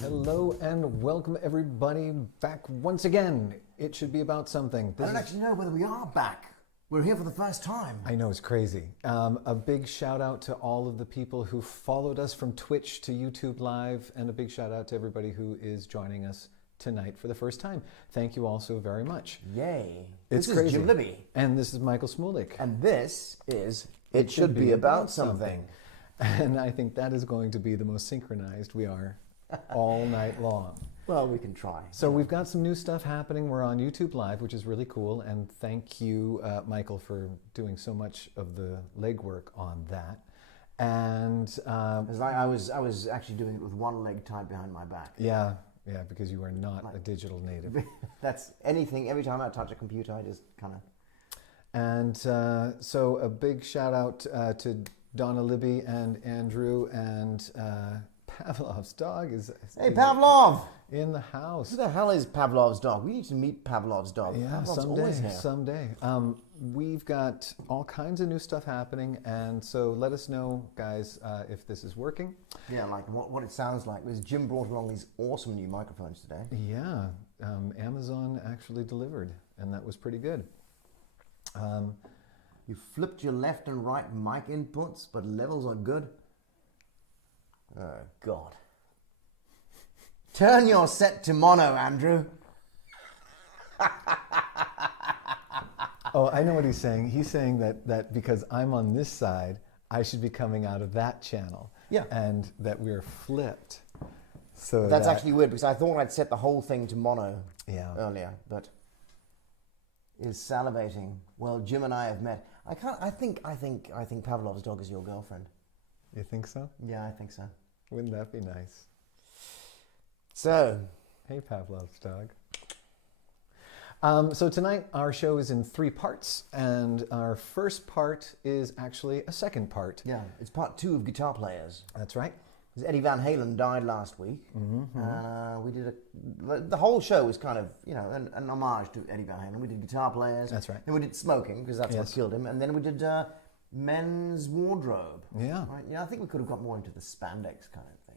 Hello and welcome everybody back once again. It should be about something. I don't actually know whether we are back. We're here for the first time. I know, it's crazy. A big shout out to all of the people who followed us from Twitch to YouTube Live, and a big shout out to everybody who is joining us tonight for the first time. Thank you all so very much. Yay. It's this crazy. Is Jim Libby. And this is Michael Smulik. And this is It Should Be About Something. And I think that is going to be the most synchronized we are all night long. Well, we can try. So we've got some new stuff happening. We're on YouTube Live, which is really cool. And thank you, Michael, for doing so much of the legwork on that. And I was actually doing it with one leg tied behind my back. Yeah, because you are not a digital native. That's anything. Every time I touch a computer, I just kind of... And so a big shout out to Donna Libby and Andrew and Pavlov's dog is... Hey, Pavlov! In the house. Who the hell is Pavlov's dog? We need to meet Pavlov's dog. Yeah, Pavlov's someday. We've got all kinds of new stuff happening, and so let us know, guys, if this is working. Yeah, like what it sounds like. Because Jim brought along these awesome new microphones today. Yeah, Amazon actually delivered, and that was pretty good. You flipped your left and right mic inputs, but levels are good. Oh, God. Turn your set to mono, Andrew. Oh, I know what he's saying. He's saying that because I'm on this side, I should be coming out of that channel. Yeah. And that we're flipped. So that's actually weird, because I thought I'd set the whole thing to mono earlier, but is salivating. Well, Jim and I have met. I think Pavlov's dog is your girlfriend. You think so? Yeah, I think so. Wouldn't that be nice? So, hey, Pavlov's dog. So tonight our show is in 3 parts, and our first part is actually a second part. Yeah, it's part 2 of Guitar Players. That's right. Because Eddie Van Halen died last week. Mm-hmm. We did the whole show was kind of, an homage to Eddie Van Halen. We did Guitar Players. That's right. Then we did Smoking, because that's what killed him. And then we did Men's Wardrobe. Yeah. Right? I think we could have got more into the spandex kind of thing.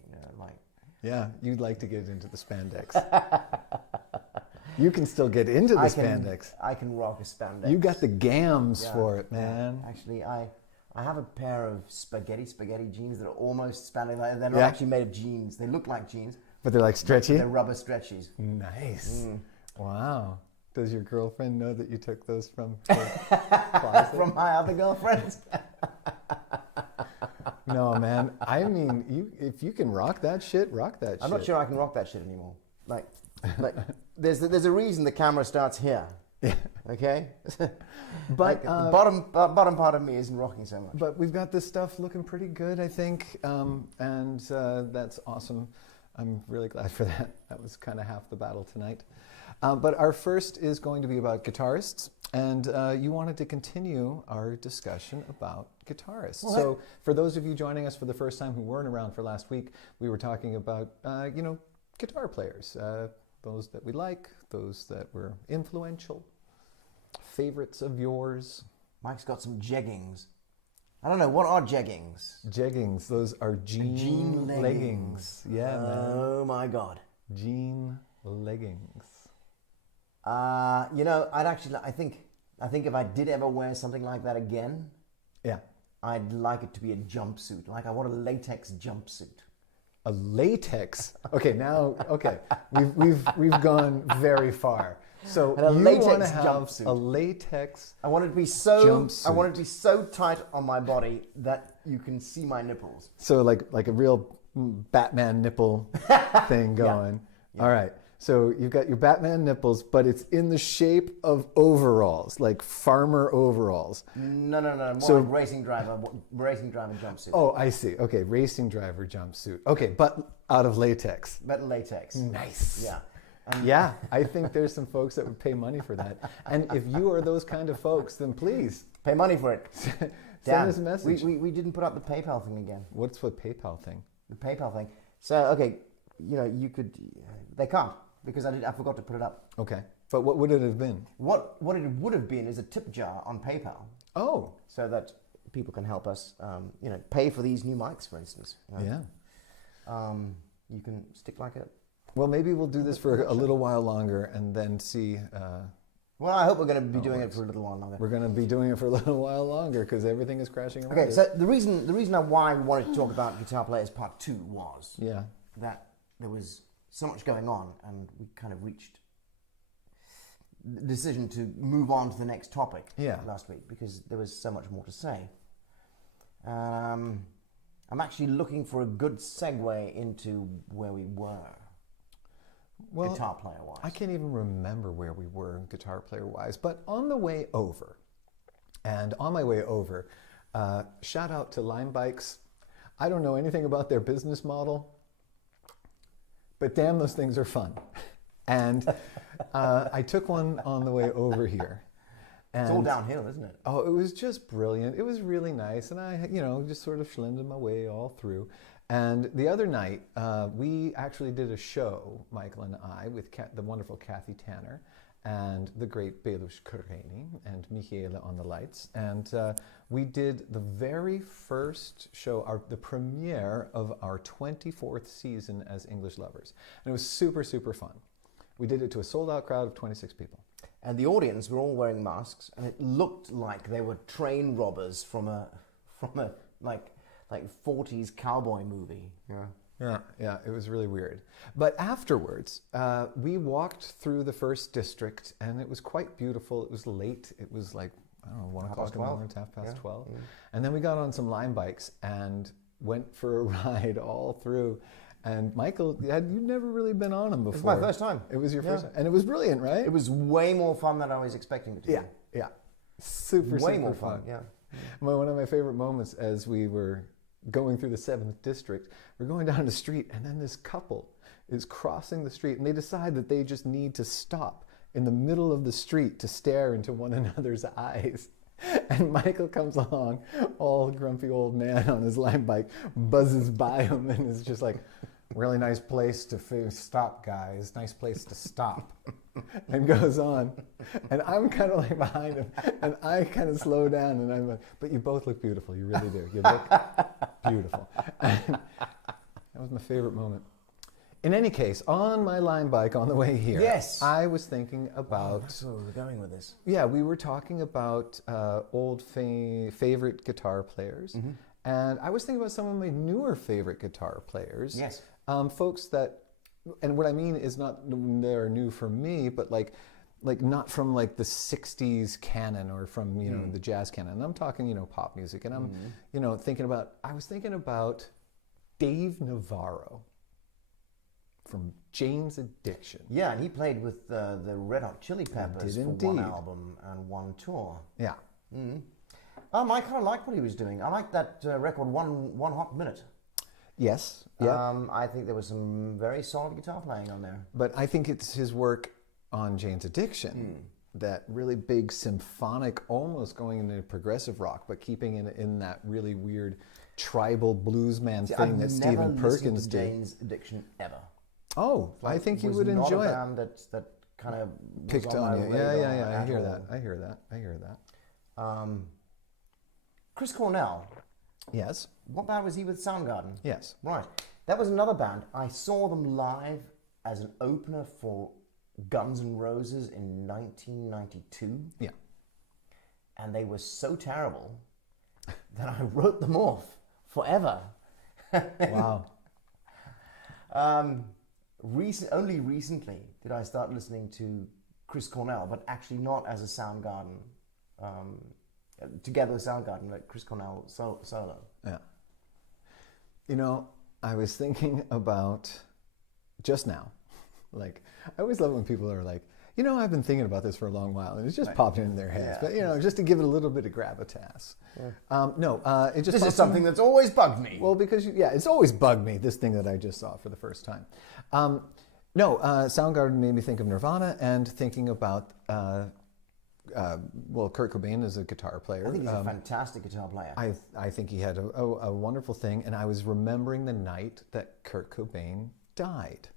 Yeah, you'd like to get into the spandex. You can still get into the spandex. I can rock a spandex. You got the gams for it, man. Yeah. Actually, I have a pair of spaghetti jeans that are almost spandex. They're not actually made of jeans. They look like jeans. But they're like stretchy? They're rubber stretchies. Nice. Wow. Does your girlfriend know that you took those from her closet? From my other girlfriends? No, man. I mean, if you can rock that shit, rock that shit. I'm not sure I can rock that shit anymore. Like there's a reason the camera starts here. Yeah. Okay? But the bottom part of me isn't rocking so much. But we've got this stuff looking pretty good, I think. And that's awesome. I'm really glad for that. That was kind of half the battle tonight. But our first is going to be about guitarists, and you wanted to continue our discussion about guitarists. Well, so for those of you joining us for the first time who weren't around for last week, we were talking about, guitar players, those that we like, those that were influential, favorites of yours. Mike's got some jeggings. I don't know, what are jeggings? Jeggings, those are jean leggings. Yeah, man. Oh my God. Jean leggings. I think if I did ever wear something like that again, I'd like it to be a jumpsuit. Like, I want a latex jumpsuit. A latex? Okay, we've gone very far. So you want to have jumpsuit. A latex. I want it to be jumpsuit. I want it to be so tight on my body that you can see my nipples. So like a real Batman nipple thing going. Yeah. All right. So you've got your Batman nipples, but it's in the shape of overalls, like farmer overalls. No. More like racing driver jumpsuit. Oh, I see. Okay, racing driver jumpsuit. Okay, but out of latex. But latex. Nice. Yeah. Yeah, I think there's some folks that would pay money for that. And if you are those kind of folks, then please. Pay money for it. Send us a message. We didn't put up the PayPal thing again. What's the PayPal thing? The PayPal thing. So, okay, you could... They can't, because I forgot to put it up. Okay. But what would it have been? What it would have been is a tip jar on PayPal. Oh. So that people can help us, pay for these new mics, for instance. Yeah. You can stick like a... Well, maybe we'll do this for a little while longer and then see... well, I hope we're going to be doing it for a little while longer. We're going to be doing it for a little while longer because everything is crashing around. Okay, so the reason why we wanted to talk about Guitar Players Part 2 was that there was so much going on and we kind of reached the decision to move on to the next topic last week because there was so much more to say. I'm actually looking for a good segue into where we were. Well, guitar player-wise. I can't even remember where we were guitar player-wise, but on the way over, and on my way over, shout out to Lime Bikes. I don't know anything about their business model, but damn, those things are fun. And I took one on the way over here. And it's all downhill, isn't it? Oh, it was just brilliant. It was really nice, and I, just sort of schlended my way all through. And the other night, we actually did a show, Michael and I, with the wonderful Kathy Tanner and the great Belush Kureni and Michaela on the lights. And we did the very first show, the premiere of our 24th season as English Lovers. And it was super, super fun. We did it to a sold-out crowd of 26 people. And the audience were all wearing masks, and it looked like they were train robbers from a like 40s cowboy movie. Yeah, it was really weird. But afterwards, we walked through the first district, and it was quite beautiful. It was late. It was like, I don't know, 1 o'clock in the morning, half past 12. Yeah. And then we got on some Lime Bikes and went for a ride all through. And Michael, you'd never really been on them before. It was my first time. It was your first time. And it was brilliant, right? It was way more fun than I was expecting it to be. Yeah. Super more fun. Yeah. One of my favorite moments as we were going through the 7th district, we're going down the street, and then this couple is crossing the street, and they decide that they just need to stop in the middle of the street to stare into one another's eyes. And Michael comes along, all grumpy old man on his Lime Bike, buzzes by him, and is just like, really nice place to stop, guys. Nice place to stop. And goes on. And I'm kind of like behind him, and I kind of slow down, and I'm like, but you both look beautiful. You really do. You look beautiful. And that was my favorite moment. In any case, on my Lime Bike on the way here, I was thinking about... that's where we were going with this. Yeah, we were talking about old favorite guitar players. Mm-hmm. And I was thinking about some of my newer favorite guitar players. Yes. Folks that... And what I mean is not they're new for me, but like not from like the 60s canon or from, the jazz canon. And I'm talking, pop music. And I'm, I was thinking about Dave Navarro from Jane's Addiction. Yeah, and he played with the Red Hot Chili Peppers for one album and one tour. Yeah. Mm-hmm. I kind of liked what he was doing. I liked that record, One Hot Minute. Yes. Yeah. I think there was some very solid guitar playing on there. But I think it's his work on Jane's Addiction, that really big symphonic, almost going into progressive rock, but keeping in that really weird tribal bluesman thing that Stephen Perkins did. Jane's Addiction ever. Oh, I think you would enjoy it. Not a band that kind of picked on you. Yeah. I hear that. Chris Cornell. Yes. What band was he with? Soundgarden. Yes. Right. That was another band. I saw them live as an opener for Guns N' Roses in 1992. Yeah. And they were so terrible that I wrote them off forever. Wow. Only recently did I start listening to Chris Cornell, but actually not as a Soundgarden, together with Soundgarden, like Chris Cornell solo. Yeah. I was thinking about just now, like, I always love when people are like, I've been thinking about this for a long while, and it's just popped into their heads. Yeah. But, just to give it a little bit of gravitas. Yeah. It just... This is something that's always bugged me. Well, because, it's always bugged me, this thing that I just saw for the first time. Soundgarden made me think of Nirvana and thinking about well, Kurt Cobain is a guitar player. I think he's a fantastic guitar player. I think he had a wonderful thing, and I was remembering the night that Kurt Cobain died,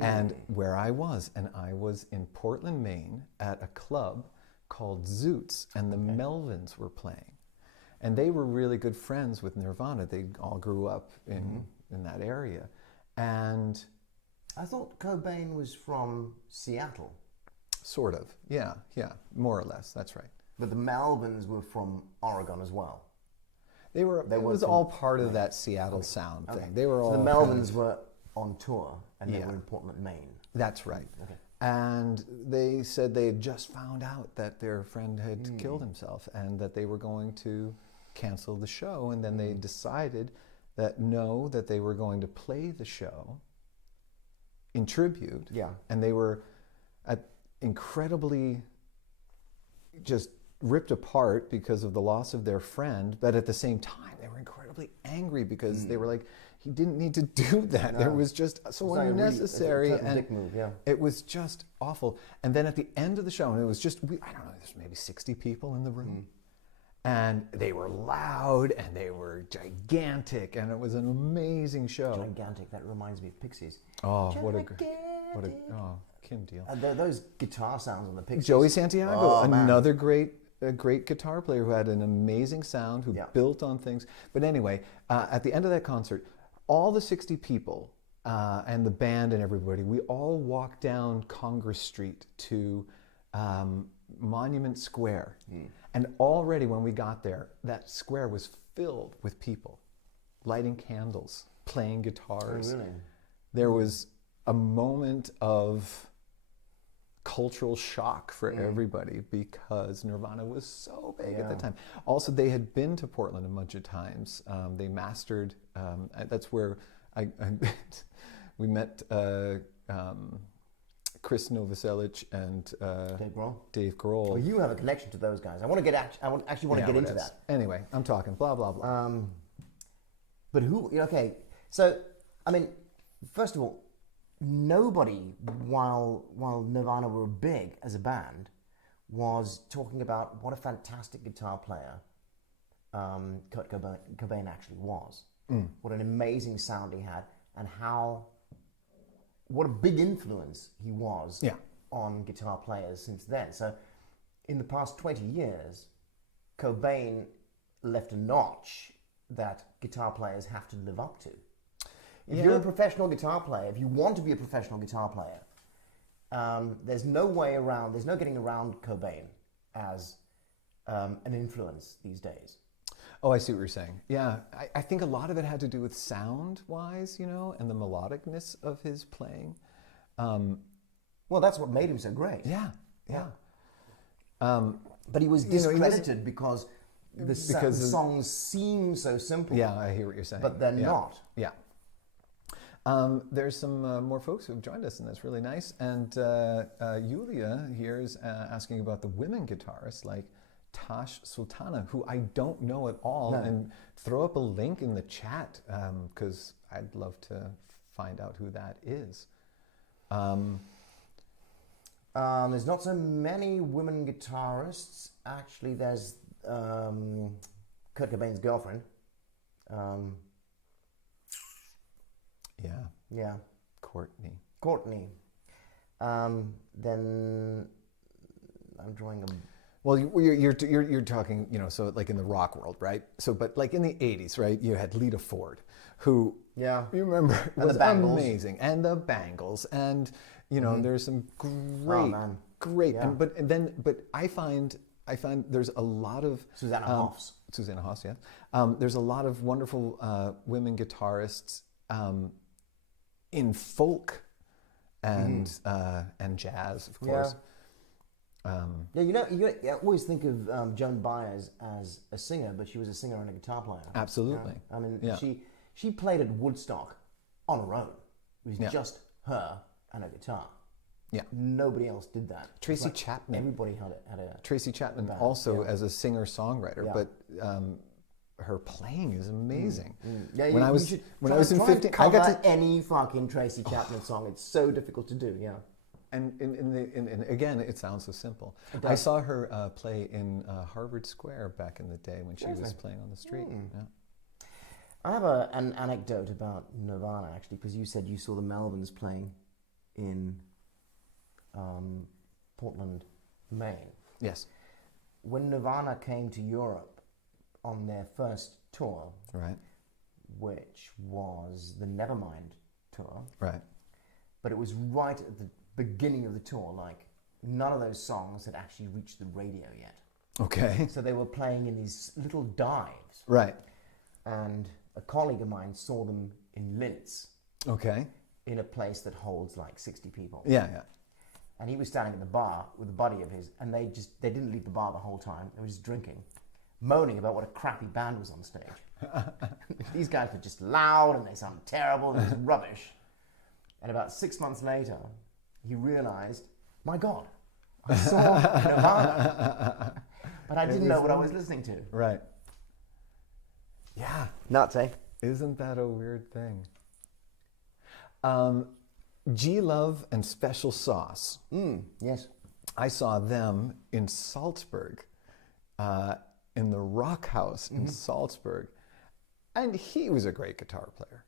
and where I was, and I was in Portland, Maine, at a club called Zoots, and the Melvins were playing, and they were really good friends with Nirvana. They all grew up in that area, and I thought Cobain was from Seattle. Sort of, yeah, more or less. That's right. But the Melvins were from Oregon as well. It was all part of that Seattle sound thing. They were all. So the Melvins were on tour, and they were in Portland, Maine. That's right. Okay. And they said they had just found out that their friend had killed himself, and that they were going to cancel the show. And then they decided that they were going to play the show in tribute. Yeah. And they were incredibly just ripped apart because of the loss of their friend, but at the same time they were incredibly angry because they were like, he didn't need to do that. It was just so unnecessary, and dick move, it was just awful. And then at the end of the show, and it was just, I don't know, there's maybe 60 people in the room, and they were loud and they were gigantic, and it was an amazing show. Gigantic, that reminds me of Pixies. Oh, what a Kim Deal. Those guitar sounds on the Pixies. Joey Santiago, another great guitar player who had an amazing sound, who built on things. But anyway, at the end of that concert, all the 60 people and the band and everybody, we all walked down Congress Street to Monument Square. And already when we got there, that square was filled with people lighting candles, playing guitars. Oh, really? There was a moment of cultural shock for everybody because Nirvana was so big at the time. Also, they had been to Portland a bunch of times. They mastered. That's where we met Chris Novoselic and Dave Grohl. Well, you have a connection to those guys. I actually want to get into that. Anyway, I'm talking blah blah blah. But who? Okay, so I mean, first of all, nobody, while Nirvana were big as a band, was talking about what a fantastic guitar player Kurt Cobain actually was. What an amazing sound he had, and what a big influence he was on guitar players since then. So in the past 20 years, Cobain left a notch that guitar players have to live up to. If you're a professional guitar player, if you want to be a professional guitar player, there's no getting around Cobain as an influence these days. Oh, I see what you're saying. Yeah, I think a lot of it had to do with sound-wise, and the melodicness of his playing. Well, that's what made him so great. Yeah. But he was discredited because the songs seem so simple. Yeah, I hear what you're saying. But they're not. Yeah. There's some more folks who have joined us, and that's really nice. And Yulia here is asking about the women guitarists like Tash Sultana, who I don't know at all. No. And throw up a link in the chat because I'd love to find out who that is. There's not so many women guitarists. Actually, there's Kurt Cobain's girlfriend. Yeah. Courtney. Then I'm drawing a. Well, you're talking, so like in the rock world, right? So, but like in the 80s, right? You had Lita Ford, who you remember was amazing, and the Bangles, and there's some great. Yeah. But I find there's a lot of Susanna Hoffs. Susanna Hoffs, yeah. There's a lot of wonderful women guitarists in folk and jazz, of course. You always think of Joan Baez as a singer, but she was a singer and a guitar player. Absolutely. I mean, she played at Woodstock on her own. It was just her and a guitar. Yeah. Nobody else did that. Tracy Chapman. Everybody had a Tracy Chapman band, also as a singer-songwriter, but her playing is amazing. Yeah, when I was in 15, I got to any fucking Tracy Chapman song. It's so difficult to do. Yeah. And again, it sounds so simple. I saw her play in Harvard Square back in the day when she was playing on the street. Yeah. I have an anecdote about Nirvana, actually, because you said you saw the Melvins playing in Portland, Maine. Yes. When Nirvana came to Europe on their first tour, right, which was the Nevermind tour, right, but it was right at the beginning of the tour, like none of those songs had actually reached the radio yet. Okay. So they were playing in these little dives. Right. And a colleague of mine saw them in Linz. Okay. In a place that holds like 60 people. Yeah, yeah. And he was standing at the bar with a buddy of his, and they didn't leave the bar the whole time. They were just drinking, moaning about what a crappy band was on stage. These guys were just loud, and they sounded terrible, and it was rubbish. And about 6 months later, he realized, my God, I saw Nirvana, but I didn't know what I was listening to. Right. Yeah. Nuts, eh? Isn't that a weird thing? G-Love and Special Sauce. Yes. I saw them in Salzburg, in the Rock House in Salzburg. And he was a great guitar player.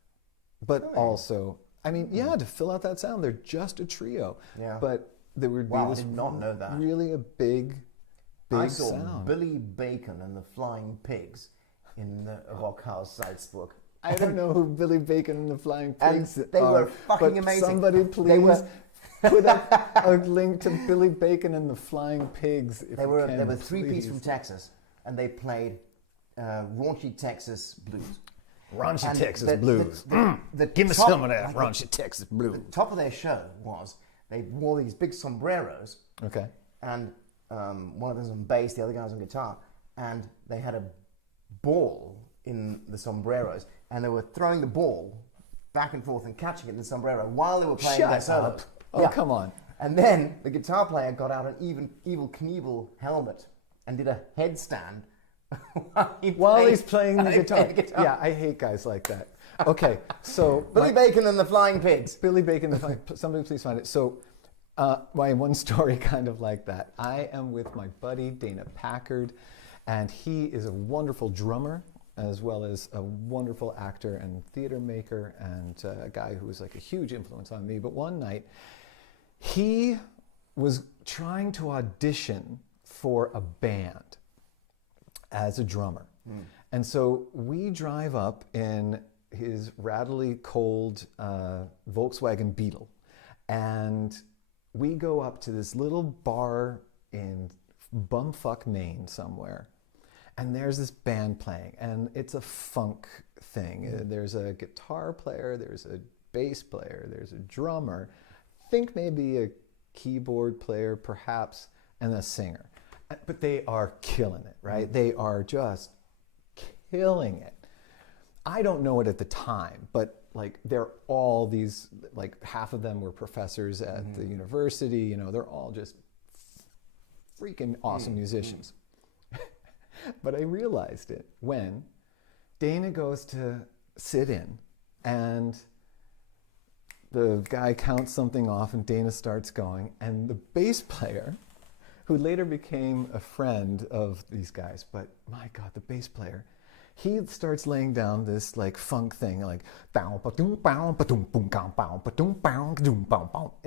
But also, I mean, to fill out that sound, they're just a trio. Yeah. But there would be this I did not know that. really a big I saw sound. Billy Bacon and the Flying Pigs in the Rock House Salzburg. I don't know who Billy Bacon and the Flying Pigs and they are, were fucking but amazing. Somebody please put up a link to Billy Bacon and the Flying Pigs. If they were you can, three-piece from Texas, and they played raunchy Texas blues. Raunchy And Texas blues. Give me top- some of that like raunchy Texas blues. The top of their show was they wore these big sombreros. Okay. And one of them was on bass, the other guy was on guitar, and they had a ball in the sombreros, and they were throwing the ball back and forth and catching it in the sombrero while they were playing their solo. Up. Oh, come on. And then the guitar player got out an Evel Knievel helmet and did a headstand while he's playing the guitar. Yeah, I hate guys like that. Okay, so Billy Bacon and the Flying Pigs. Billy Bacon and the Flying Pigs. Somebody please find it. So my one story kind of like that. I am with my buddy Dana Packard, and he is a wonderful drummer as well as a wonderful actor and theater maker, and a guy who was like a huge influence on me. But one night, he was trying to audition for a band as a drummer. And so we drive up in his rattly cold Volkswagen Beetle, and we go up to this little bar in bumfuck Maine somewhere, and there's this band playing, and it's a funk thing. There's a guitar player, there's a bass player, there's a drummer, think maybe a keyboard player perhaps, and a singer. But they are killing it, right? They are just killing it. I don't know it at the time, but like they're all these, like half of them were professors at the university, you know, they're all just freaking awesome musicians. But I realized it when Dana goes to sit in and the guy counts something off and Dana starts going, and the bass player, who later became a friend of these guys, but my God, the bass player, he starts laying down this like funk thing, like and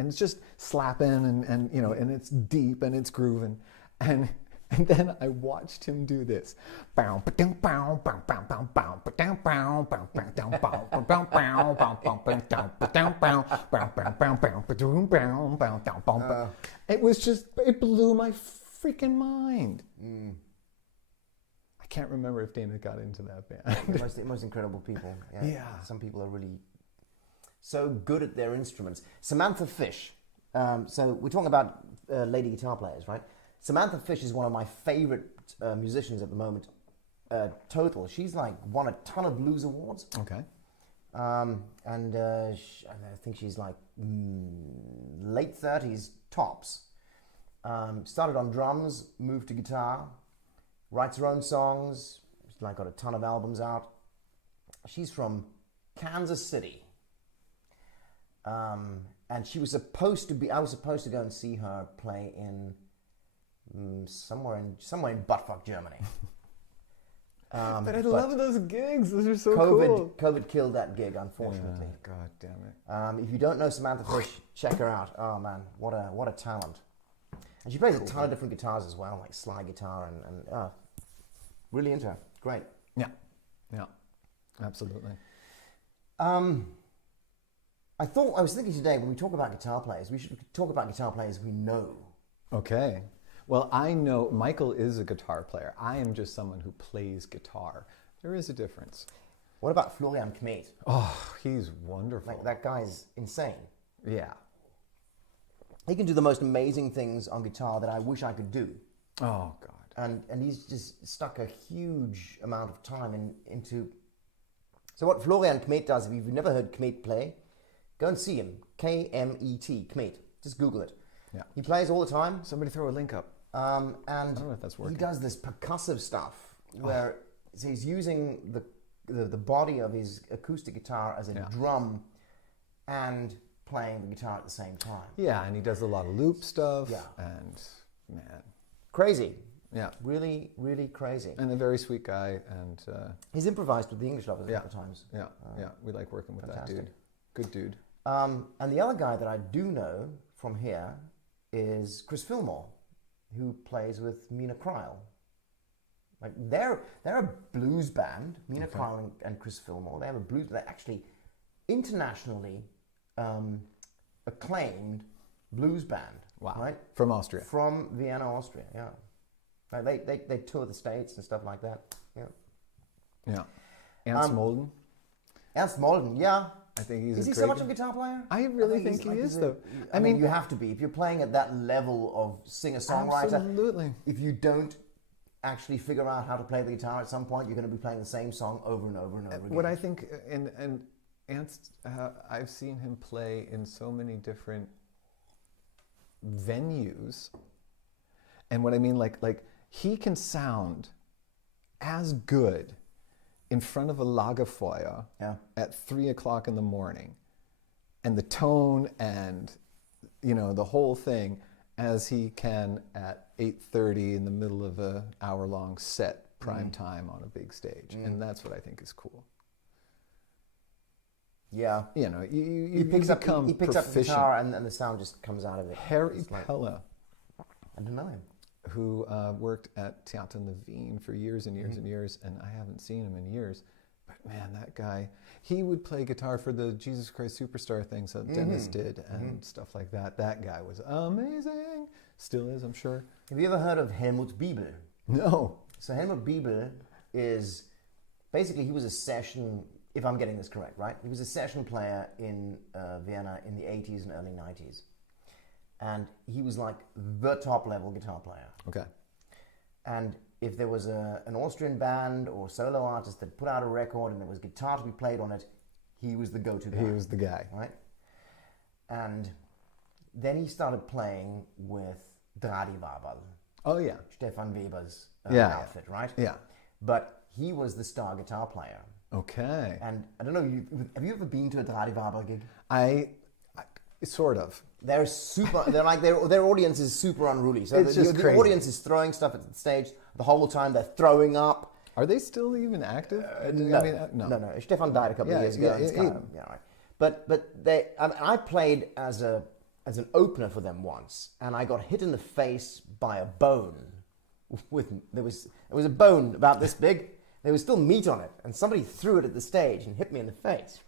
it's just slapping and you know, and it's deep and it's grooving, and then I watched him do this. It was just, it blew my freaking mind. I can't remember if Dana got into that band. The most incredible people. Yeah. Some people are really so good at their instruments. Samantha Fish. So we're talking about lady guitar players, right? Samantha Fish is one of my favorite musicians at the moment. Total. She's like won a ton of blues awards. Okay. And I think she's like late 30s tops. Started on drums, moved to guitar, writes her own songs. She's like got a ton of albums out. She's from Kansas City. and she was supposed to be. I was supposed to go and see her play in somewhere in buttfuck Germany. But I love those gigs. Those are so cool. COVID killed that gig, unfortunately. Yeah, God damn it. If you don't know Samantha Fish, check her out. Oh man, what a talent! And she plays a ton of different guitars as well, like slide guitar and really into her. Great. Yeah, absolutely. I was thinking today, when we talk about guitar players, we should talk about guitar players we know. Okay. Well, I know Michael is a guitar player. I am just someone who plays guitar. There is a difference. What about Florian Kmet? Oh, he's wonderful. Like, that guy's insane. Yeah. He can do the most amazing things on guitar that I wish I could do. Oh, God. And he's just stuck a huge amount of time into... So what Florian Kmet does, if you've never heard Kmet play, go and see him. K-M-E-T, Kmet. Just Google it. Yeah. He plays all the time. Somebody throw a link up. And I don't know if that's working. He does this percussive stuff where so he's using the body of his acoustic guitar as a drum and playing the guitar at the same time. Yeah, and he does a lot of loop stuff. Yeah. And, man. Crazy. Yeah. Really, really crazy. And a very sweet guy. And he's improvised with the English Lovers a couple of times. Yeah, we like working with fantastic. that dude. Good dude. And the other guy that I do know from here is Chris Fillmore, who plays with Mina Cryle. Like they're a blues band, Mina Cryle and Chris Fillmore. They have a blues. They're actually internationally acclaimed blues band. Wow! Right from Austria, from Vienna, Austria. Yeah, like they tour the States and stuff like that. Yeah. Yeah. Ernst Molden. Ernst Molden. Yeah. I think he's. Is he so much of a guitar player? I really think he is, though. I mean, you have to be if you're playing at that level of singer-songwriter. Absolutely. If you don't actually figure out how to play the guitar at some point, you're going to be playing the same song over and over and over again. What I think, and Ernst, I've seen him play in so many different venues, and what I mean, like he can sound as good in front of a Lagerfeuer at 3 o'clock in the morning, and the tone and the whole thing, as he can at 8:30 in the middle of an hour-long set, prime time on a big stage, and that's what I think is cool. Yeah, he picks up the guitar and the sound just comes out of it. Harry Pella, I don't know him. Who worked at Theater Levine for years and years and years, and I haven't seen him in years. But man, that guy, he would play guitar for the Jesus Christ Superstar things that Dennis did and stuff like that. That guy was amazing. Still is, I'm sure. Have you ever heard of Helmut Biebel? No. So Helmut Biebel is, basically he was a session, if I'm getting this correct, right? He was a session player in Vienna in the 80s and early 90s. And he was like the top level guitar player. Okay. And if there was an Austrian band or solo artist that put out a record and there was guitar to be played on it, he was the go-to guy. He was the guy. Right? And then he started playing with Dradivabal. Oh, yeah. Stefan Weber's outfit, right? Yeah. But he was the star guitar player. Okay. And I don't know, have you ever been to a Dradivabal gig? I sort of. They're like their audience is super unruly. So the audience is throwing stuff at the stage the whole time. They're throwing up. Are they still even active? No. Stefan died a couple of years ago. Right. But they. I played as an opener for them once, and I got hit in the face by a bone. There was a bone about this big. There was still meat on it, and somebody threw it at the stage and hit me in the face.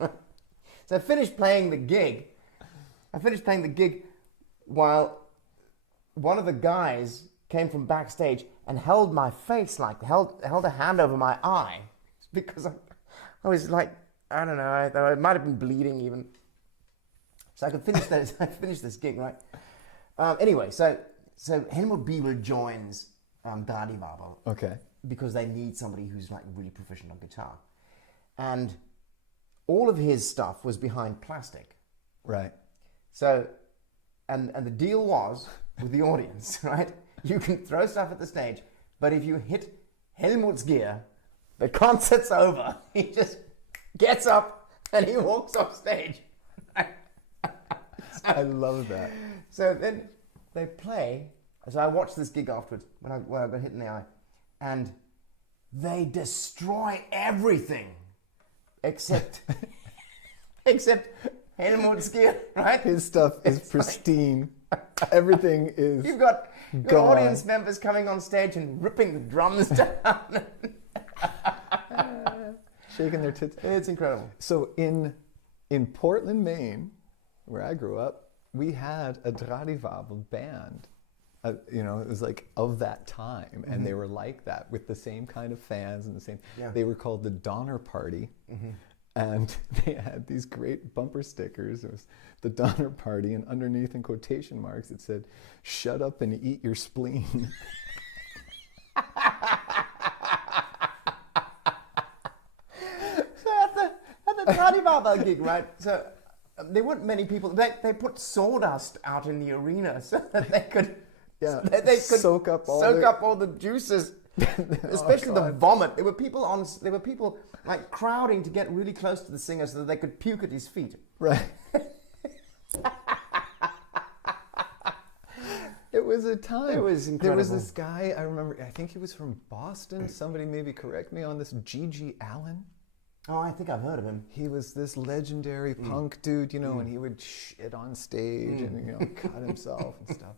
So I finished playing the gig. While one of the guys came from backstage and held my face, held a hand over my eye, because I was like, I don't know, I might have been bleeding even. So I could finish this. I finished this gig, right? Anyway, so Helmut Biebel joins Dradivabal. Okay. Because they need somebody who's like really proficient on guitar, and all of his stuff was behind plastic. Right. So, and the deal was with the audience, right? You can throw stuff at the stage, but if you hit Helmut's gear, the concert's over. He just gets up and he walks off stage. I love that. So then they play. So I watched this gig afterwards when I got hit in the eye, and they destroy everything except Helmut's gear, right? His stuff is pristine. Everything is. You've got gone. audience members coming on stage and ripping the drums down. Shaking their tits. It's incredible. So in Portland, Maine, where I grew up, we had a Dradivavel band. It was like of that time, and they were like that with the same kind of fans and the same. Yeah. They were called the Donner Party, and they had these great bumper stickers. It was the Donner Party, and underneath in quotation marks it said, "Shut up and eat your spleen." At the Dradivavel gig, right? So there weren't many people. They put sawdust out in the arena so that they could. Yeah, They could soak up all the juices, especially the vomit. There were people like crowding to get really close to the singer so that they could puke at his feet. Right. It was a time. It was incredible. There was this guy, I remember, I think he was from Boston. Somebody maybe correct me on this. G.G. Allen. Oh, I think I've heard of him. He was this legendary punk dude, and he would shit on stage and cut himself and stuff.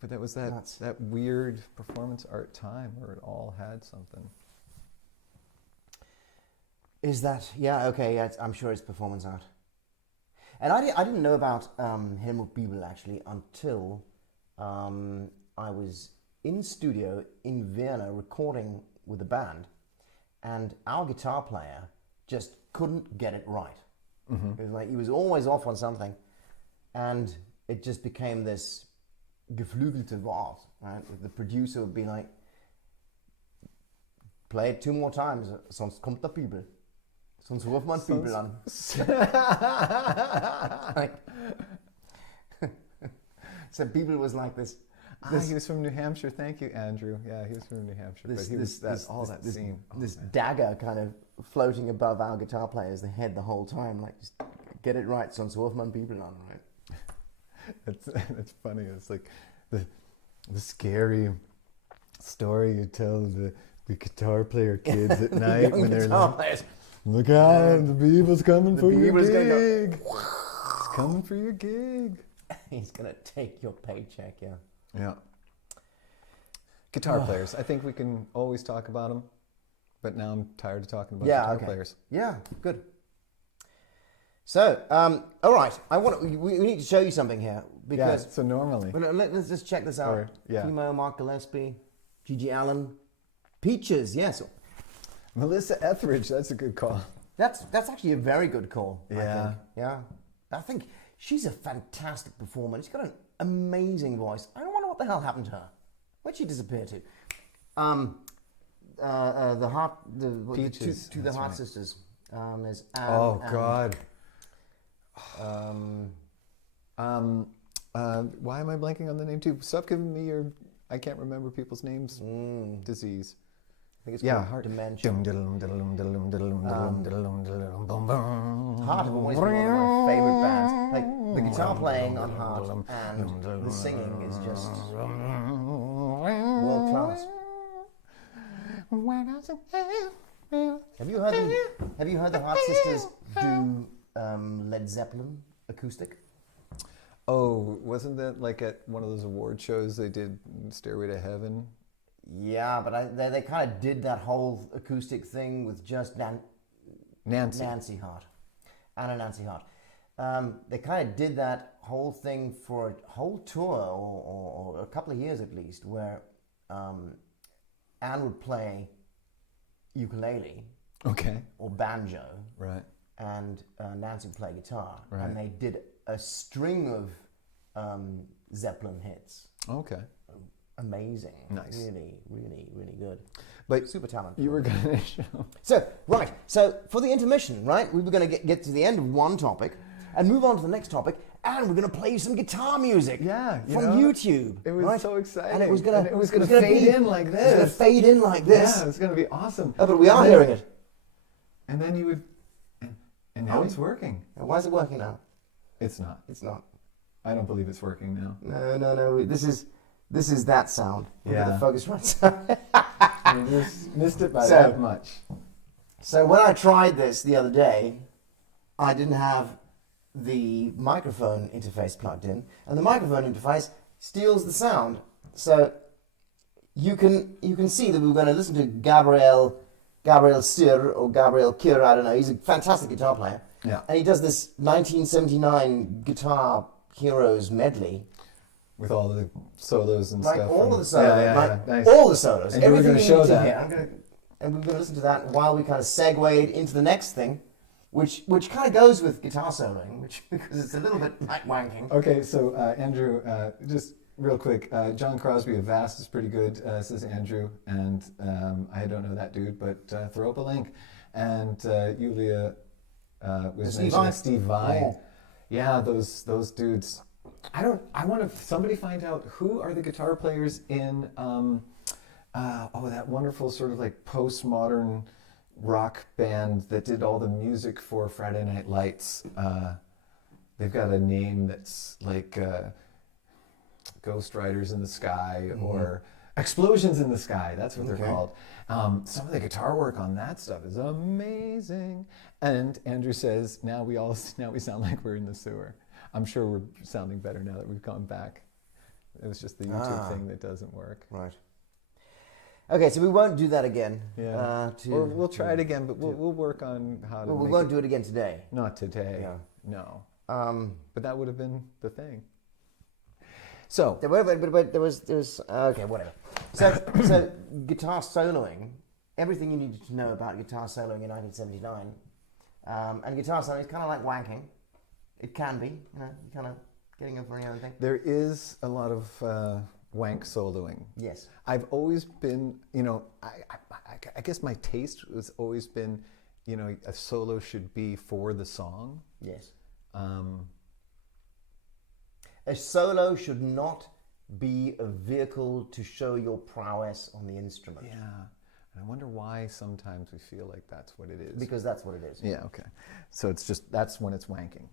But that was that weird performance art time where it all had something. Is that, yeah, okay, yeah, I'm sure it's performance art. And I didn't know about Helmut Bibel actually until I was in studio in Vienna recording with a band, and our guitar player just couldn't get it right. It was like he was always off on something, and it just became this geflügelte Wort, right? The producer would be like, play it 2 more times, sonst kommt der Bibel. Sonst ruft man Bibel an. So Bibel was like this. He was from New Hampshire. Thank you, Andrew. Yeah, he was from New Hampshire. But he was that scene. This dagger kind of floating above our guitar player's head the whole time, like just get it right, sonst ruft man Bibel an, right? It's funny. It's like the scary story you tell the guitar player kids at night when they're like, "Look out, the Beeble's coming for your gig. He's coming for your gig. He's gonna take your paycheck." Yeah. Yeah. Guitar players. I think we can always talk about them, but now I'm tired of talking about guitar players. Yeah. Good. So, all right. We need to show you something here because. Yeah, so normally. Let's just check this out. Yeah. Timo, Mark Gillespie, G.G. Allen, Peaches. Yes. Melissa Etheridge. That's a good call. That's actually a very good call. Yeah. I think. Yeah. I think she's a fantastic performer. She's got an amazing voice. I don't wonder what the hell happened to her. Where'd she disappear to? The Peaches. The Heart Sisters. There's Anne. Oh God. Why am I blanking on the name too? Stop giving me your. I can't remember people's names. Disease. I think it's called dementia. Heart have always been one of my favorite bands. Like the guitar playing on Heart and the singing is just world class. Have you heard the Heart Sisters do Led Zeppelin acoustic? Oh, wasn't that like at one of those award shows they did Stairway to Heaven? Yeah, but they kind of did that whole acoustic thing with just Nancy Hart. Anna Nancy Hart. They kind of did that whole thing for a whole tour or a couple of years at least, where Anne would play ukulele, or banjo, right, and Nancy would play guitar, right, and they did a string of Zeppelin hits. Okay. Amazing. Nice. Really, really, really good. But super talented. You were going to show. So for the intermission, right, we were going to get to the end of one topic and move on to the next topic, and we're going to play you some guitar music. Yeah, from YouTube. It was so exciting. And it was going to fade in like this. It was going to fade in like this. Yeah, it was going to be awesome. Oh, but we are hearing it. And then you would. And now it's working. Why is it working now? It's not. It's not. I don't believe it's working now. No. This is that sound. Look at Yeah. the Focusrite sound. You just missed it by that much. So when I tried this the other day, I didn't have the microphone interface plugged in, and the microphone interface steals the sound. So you can see that we were going to listen to Gabriel Sir or Gabriel Kir, I don't know. He's a fantastic guitar player. Yeah. And he does this 1979 Guitar Heroes medley. With all the solos and Like stuff. all of the solos. Nice. All the solos. And you were Everything going to you show need to that. hear. And we're going to listen to that while we kind of segued into the next thing, which kind of goes with guitar soloing, because it's a little bit like wanking. Okay, so Andrew, just real quick, John Crosby of Vast is pretty good, says Andrew, and I don't know that dude, but throw up a link. And Yulia was mentioning Steve Vai. Oh. Yeah, those dudes. I want to somebody find out who are the guitar players in that wonderful sort of like postmodern rock band that did all the music for Friday Night Lights. They've got a name that's like Ghost Riders in the Sky or Explosions in the Sky. That's what they're called. Some of the guitar work on that stuff is amazing. And Andrew says, now we sound like we're in the sewer. I'm sure we're sounding better now that we've gone back. It was just the YouTube thing that doesn't work. Right. Okay, so we won't do that again. Yeah. Or we'll try it again, but we'll work on how to. Well, we won't do it again today. Not today. Yeah. No. But that would have been the thing. So. But there was okay, whatever. So guitar soloing, everything you needed to know about guitar soloing in 1979, and guitar soloing is kind of like wanking. It can be, kind of getting over any other thing. There is a lot of wank soloing. Yes. I've always been, I guess my taste has always been, a solo should be for the song. Yes. A solo should not be a vehicle to show your prowess on the instrument. Yeah. And I wonder why sometimes we feel like that's what it is. Because that's what it is. Yeah, okay. So that's when it's wanking.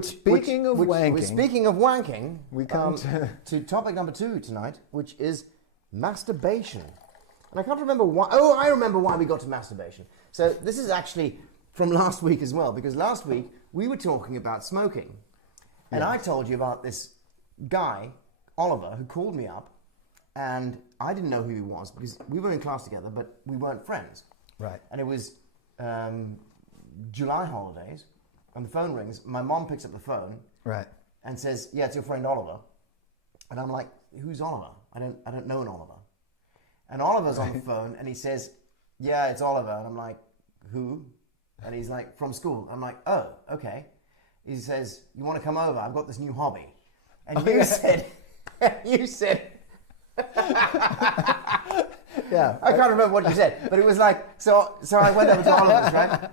Speaking of wanking, we come to topic number 2 tonight, which is masturbation. And I can't remember why. Oh, I remember why we got to masturbation. So this is actually from last week as well, because last week we were talking about smoking. And I told you about this guy, Oliver, who called me up, and I didn't know who he was because we were in class together, but we weren't friends. Right. And it was July holidays. And the phone rings, my mom picks up the phone, right, and says, "Yeah, it's your friend Oliver." And I'm like, "Who's Oliver? I don't know an Oliver." And Oliver's on the phone, and he says, "Yeah, it's Oliver." And I'm like, "Who?" And he's like, "From school." I'm like, "Oh, okay." He says, "You want to come over? I've got this new hobby." And said, "You said." Yeah, I can't remember what you said, but it was like so. I went over to Oliver's, right?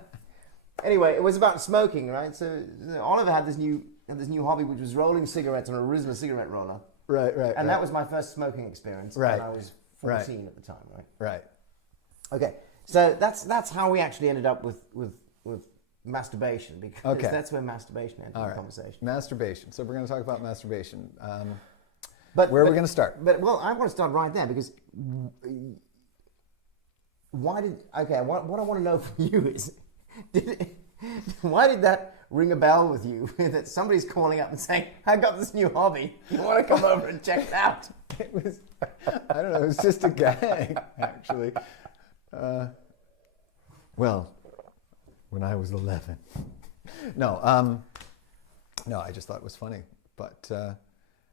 Anyway, it was about smoking, right? So Oliver had this new hobby, which was rolling cigarettes on a Rizla cigarette roller. Right. And that was my first smoking experience. Right. And I was 14 at the time, right? Right. Okay, so that's how we actually ended up with masturbation, because that's where masturbation entered the conversation. Masturbation. So we're going to talk about masturbation. But where are we going to start? But I want to start right there, because what I want to know from you is, why did that ring a bell with you? That somebody's calling up and saying, "I got this new hobby. You want to come over and check it out?" It was, I don't know, it was just a gag, actually. Well, when I was 11. No, I just thought it was funny. But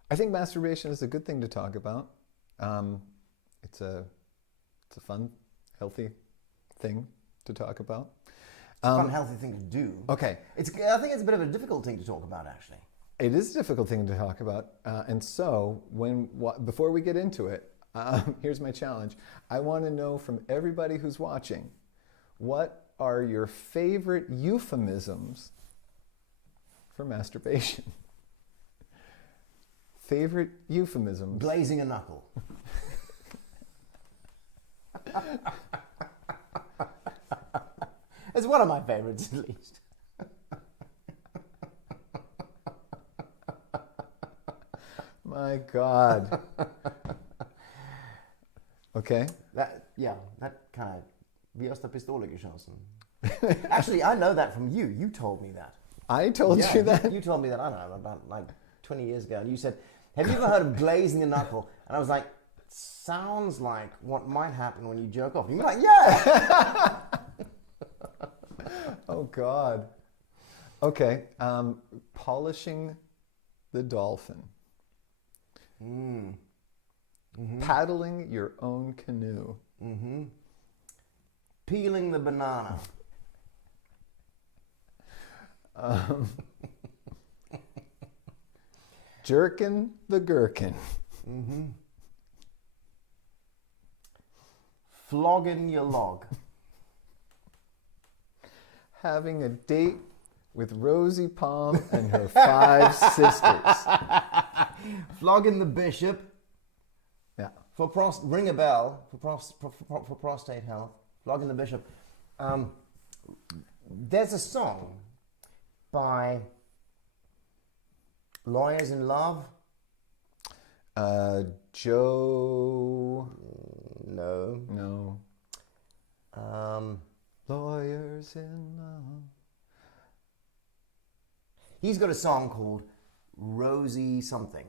I think masturbation is a good thing to talk about. It's a fun, healthy thing to talk about. It's a fun, healthy thing to do. Okay. I think it's a bit of a difficult thing to talk about, actually. It is a difficult thing to talk about. And so, before we get into it, here's my challenge. I want to know from everybody who's watching, what are your favorite euphemisms for masturbation? Favorite euphemisms? Blazing a knuckle. It's one of my favorites, at least. My God. Okay. That kind of... Wie aus der Pistole geschossen. Actually, I know that from you. You told me that. I told you that? You told me that, I don't know, about like 20 years ago. And you said, have you ever heard of glazing the knuckle? And I was like, sounds like what might happen when you jerk off. And you were like, yeah! Oh, God. Okay. Polishing the dolphin. Mm-hmm. Paddling your own canoe. Mm-hmm. Peeling the banana. Jerking the gherkin. Mm-hmm. Flogging your log. Having a date with Rosie Palm and her 5 sisters. Flogging the bishop. Yeah. Ring a bell for prostate health. Flogging the bishop. There's a song by Lawyers in Love. Joe. No. Lawyers in Love. He's got a song called Rosie something.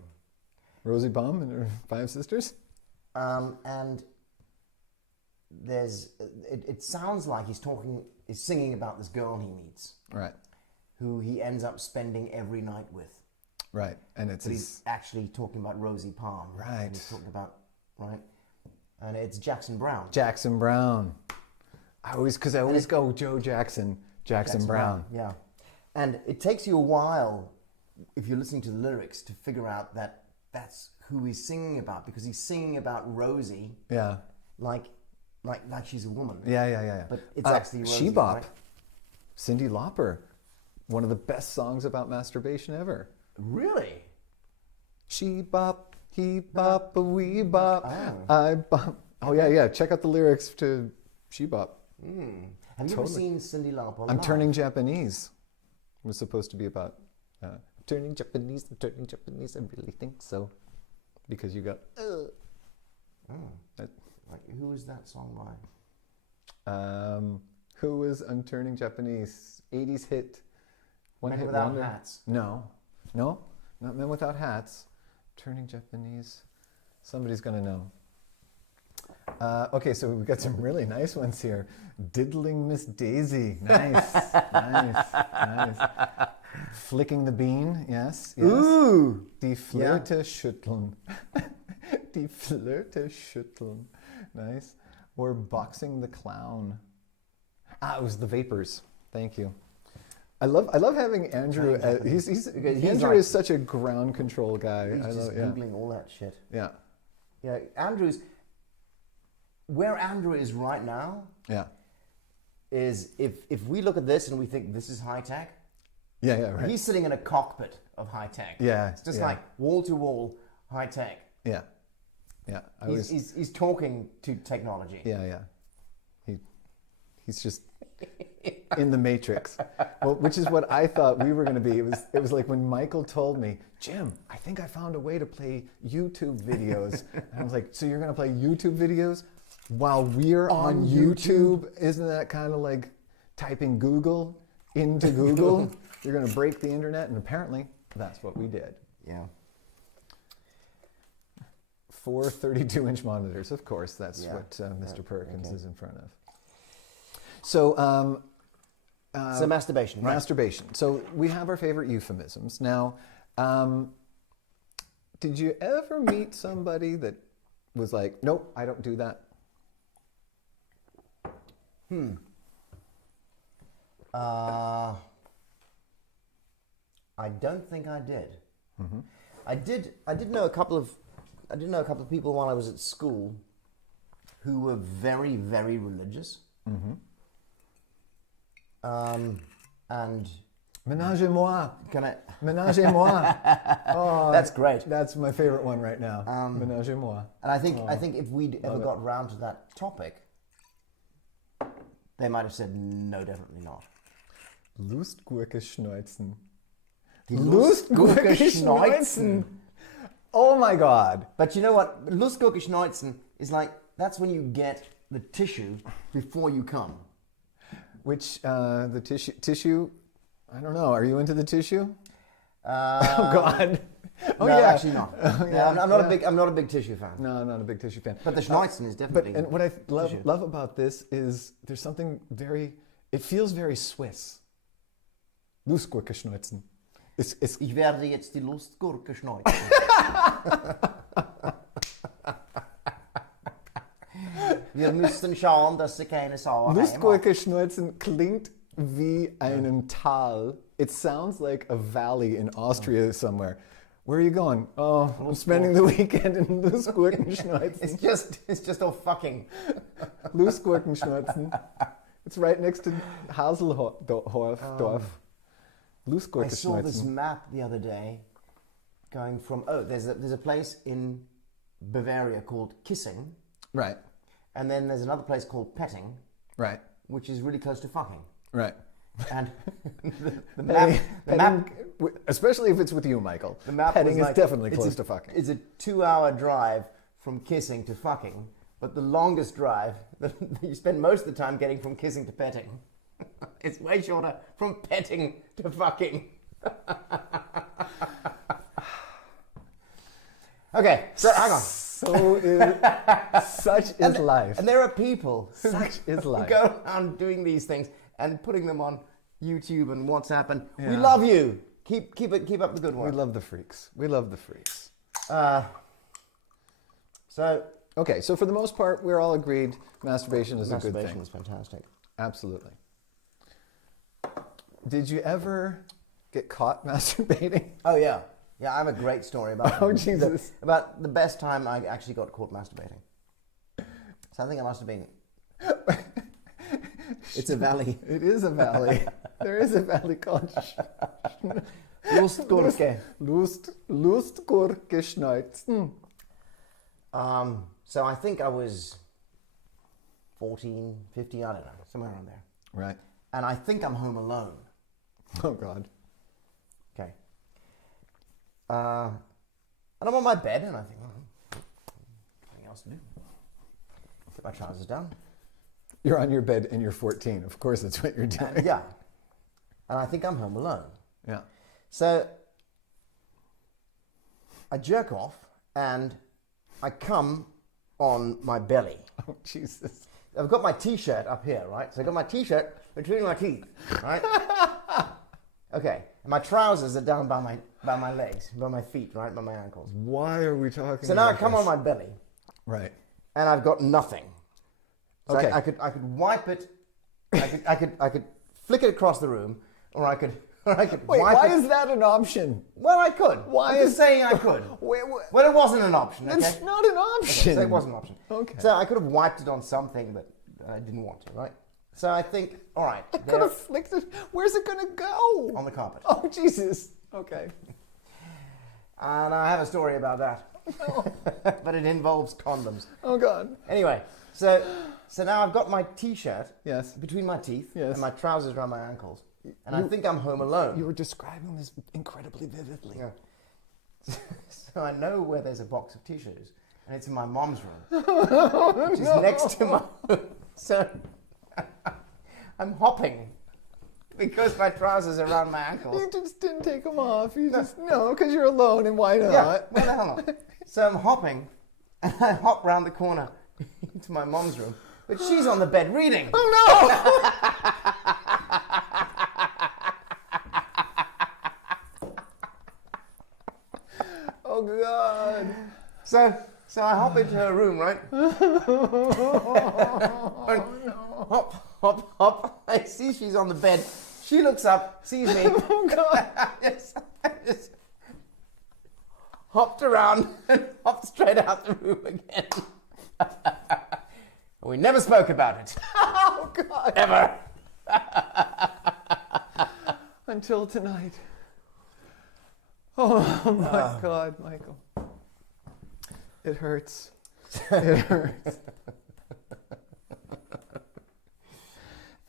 Rosie Palm and her 5 sisters? And there's it sounds like he's singing about this girl he meets. Right. Who he ends up spending every night with. Right. And he's actually talking about Rosie Palm. Right. And he's talking about, right? And it's Jackson Brown. Jackson Brown. I always go Joe Jackson Brown. Yeah. And it takes you a while, if you're listening to the lyrics, to figure out that that's who he's singing about, because he's singing about Rosie. Yeah. Like she's a woman. Yeah. But it's actually Rosie. She Bop. Right? Cyndi Lauper. One of the best songs about masturbation ever. Really? She bop, he bop, a wee bop, Oh. I bop. Oh yeah. Check out the lyrics to She Bop. Have you ever seen Cyndi Lauper live? I'm Turning Japanese. It was supposed to be about turning Japanese. I'm turning Japanese. I really think so, because you got. Who was that song by? Who was I'm Turning Japanese? 80s hit. One Men hit Without wonder. Hats. No, not Men Without Hats. Turning Japanese. Somebody's gonna know. Okay, so we've got some really nice ones here. Diddling Miss Daisy. Nice. nice. Flicking the bean. Yes. Ooh. Die Flirte schütteln. Die Flirte schütteln. Nice. Or boxing the clown. It was the Vapors. Thank you. I love having Andrew. Andrew is such a ground control guy. He's just googling all that shit. Yeah. Yeah, where Andrew is right now. Yeah. Is if we look at this and we think this is high tech. Yeah, right. He's sitting in a cockpit of high tech. Yeah. It's just like wall to wall high tech. Yeah. He's talking to technology. Yeah. He's just in the Matrix. Well, which is what I thought we were going to be. It was like when Michael told me, Jim, I think I found a way to play YouTube videos. And I was like, so you're going to play YouTube videos while we're on YouTube? Isn't that kind of like typing Google into Google? You're going to break the internet, and apparently that's what we did. Yeah. 4 32-inch monitors, of course. That's what Mr. Perkins is in front of. So, so masturbation. Right? Masturbation. So we have our favorite euphemisms. Now, did you ever meet somebody that was like, nope, I don't do that? I don't think I did. Mm-hmm. I did know a couple of people while I was at school who were very, very religious. Mm-hmm. And Ménagez-moi. Can I? Ménagez-moi. Oh, that's great. That's my favorite one right now. Ménagez-moi. And I think if we'd ever got round to that topic, they might have said, no, definitely not. Lustgurke schneuzen. Die Lustgurke schneuzen. Oh my God. But you know what? Lustgurke schneuzen is like, that's when you get the tissue before you come. Which, the tissue, I don't know. Are you into the tissue? Oh God. Oh no, yeah. Actually not. I'm not a big tissue fan. No, I'm not a big tissue fan. But the schneuzen is definitely. And what I love about this is there's something it feels very Swiss. Lustgurke schneuzen. Ich werde jetzt die Lustgurke schneuzen. Wir müssen schauen, dass sie keine Sau Lustgurke schneuzen klingt wie ein Tal. It sounds like a valley in Austria somewhere. Where are you going? Oh, I'm spending the weekend in Lustgurkenschneuzen. It's just all fucking. Lustgurkenschneuzen. It's right next to Haseldorf. I saw this map the other day going from, there's a place in Bavaria called Kissing. Right. And then there's another place called Petting. Right. Which is really close to fucking. Right. And the map, especially if it's with you, Michael. The map petting is definitely close to fucking. It's a 2-hour drive from kissing to fucking, but the longest drive that you spend most of the time getting from kissing to petting. It's way shorter from petting to fucking. Okay, so hang on. Such is life. And there are people who life. go around doing these things and putting them on YouTube and WhatsApp, and we love you. Keep up the good work. We love the freaks. Okay, so for the most part, we're all agreed masturbation is a good thing. Masturbation is fantastic. Absolutely. Did you ever get caught masturbating? Oh yeah. Yeah, I have a great story about Jesus. About the best time I actually got caught masturbating. So I think I must have been. It's a valley. It is a valley. There is a valley called Lustgurke. Lustgurke schneuzen. So I think I was 14, 15, I don't know, somewhere around there. Right. And I think I'm home alone. Oh God. Okay. And I'm on my bed, and I think, nothing else to do. Get my trousers down. You're on your bed and you're 14. Of course, that's what you're doing. Yeah. And I think I'm home alone. Yeah. So I jerk off, and I come on my belly. Oh, Jesus. I've got my T-shirt up here, right? So I've got my T-shirt between my teeth, right? Okay. And my trousers are down by my legs, by my feet, right? By my ankles. Why are we talking about So now I come this? on my belly. Right. And I've got nothing. So okay. I could wipe it. I could flick it across the room, or I could Wait, wipe why it. is that an option? Well, I could. Why I'm is just saying I could? Wait, well, it wasn't an option. Okay? It's not an option. Okay, so it was an option. Okay. So I could have wiped it on something, but I didn't want to, right? So I think, all right. I could have flicked it. Where's it going to go? On the carpet. Oh, Jesus. Okay. And I have a story about that. Oh. But it involves condoms. Oh, God. Anyway, so now I've got my T-shirt between my teeth and my trousers around my ankles. And I think I'm home alone. You were describing this incredibly vividly. Yeah. So I know where there's a box of tissues, and it's in my mom's room, which is next to my room. So I'm hopping because my trousers are around my ankles. You just didn't take them off. You because you're alone, and why not? Yeah, why the hell not? So I'm hopping, and I hop round the corner into my mom's room, but she's on the bed reading. Oh no! Oh God! So I hop into her room, right? Hop, hop, hop. I see she's on the bed. She looks up, sees me. Oh God! I just hopped around and hopped straight out the room again. We never spoke about it. Oh God! Ever. Until tonight. Oh my God, Michael. It hurts. It hurts.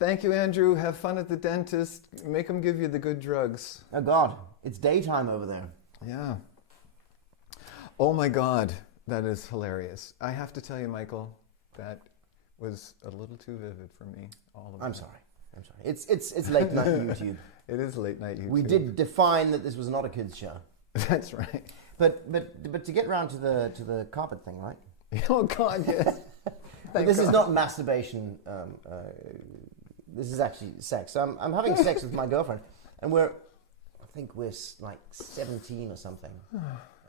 Thank you, Andrew. Have fun at the dentist. Make them give you the good drugs. Oh, God. It's daytime over there. Yeah. Oh, my God. That is hilarious. I have to tell you, Michael, that was a little too vivid for me. All of I'm that. sorry. It's late night YouTube. It is late night YouTube. We did define that this was not a kids show. That's right. But to get round to the carpet thing, right? Oh, God, yes. This is not masturbation. This is actually sex. So I'm having sex with my girlfriend, and I think we're like 17 or something.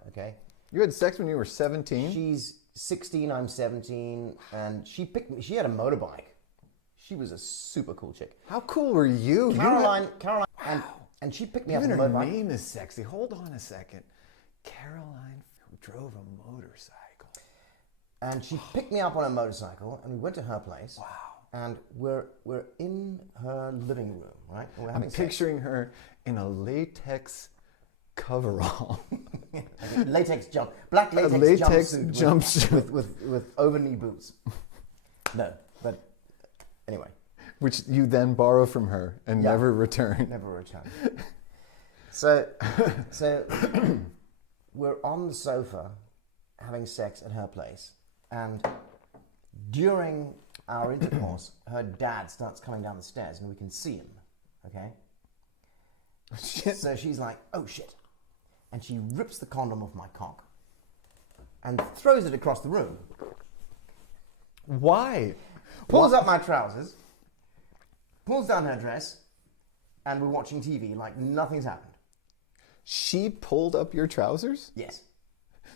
Okay. You had sex when you were 17? She's 16, I'm 17, and she picked me. She had a motorbike. She was a super cool chick. How cool were you? Caroline, Wow. and she picked me up Even on a her motorbike. name is sexy. Hold on a second. Caroline who drove a motorcycle. And she picked me up on a motorcycle, and we went to her place. Wow. And we're in her living room, right? We're I'm having sex. picturing her in a latex coverall. Black latex jumpsuit with over-knee boots. No, but anyway. Which you then borrow from her and never return. Never return. So we're on the sofa having sex at her place, and during our intercourse, her dad starts coming down the stairs, and we can see him. Okay. Shit. So she's like, "Oh shit," and she rips the condom off my cock and throws it across the room. Why? Pulls up my trousers, pulls down her dress, and we're watching TV like nothing's happened. She pulled up your trousers? Yes.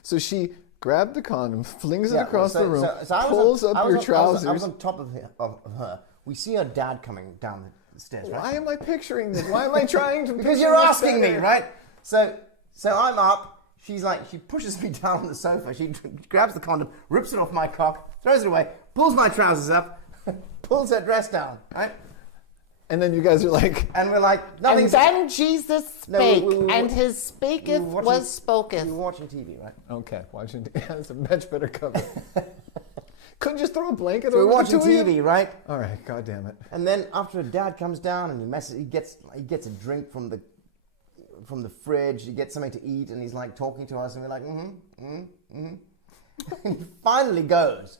So she grabbed the condom, flings it across the room, I pulls up your trousers. I was on top of her. We see her dad coming down the stairs, right? Why am I picturing this? Why am I trying to Because you're asking me, right? So I'm up. She's like, she pushes me down on the sofa. She grabs the condom, rips it off my cock, throws it away, pulls my trousers up, pulls her dress down, right? And then you guys are like... And we're like, And nothing's... then Jesus spake, we and his speaketh was We were spoketh. watching TV, right? Okay, watching... That's a much better cover. Couldn't just throw a blanket So over we're watching the two of you? TV, right? All right, God damn it. And then after her dad comes down and he gets a drink from the fridge, he gets something to eat, and he's like talking to us, and we're like, and he finally goes.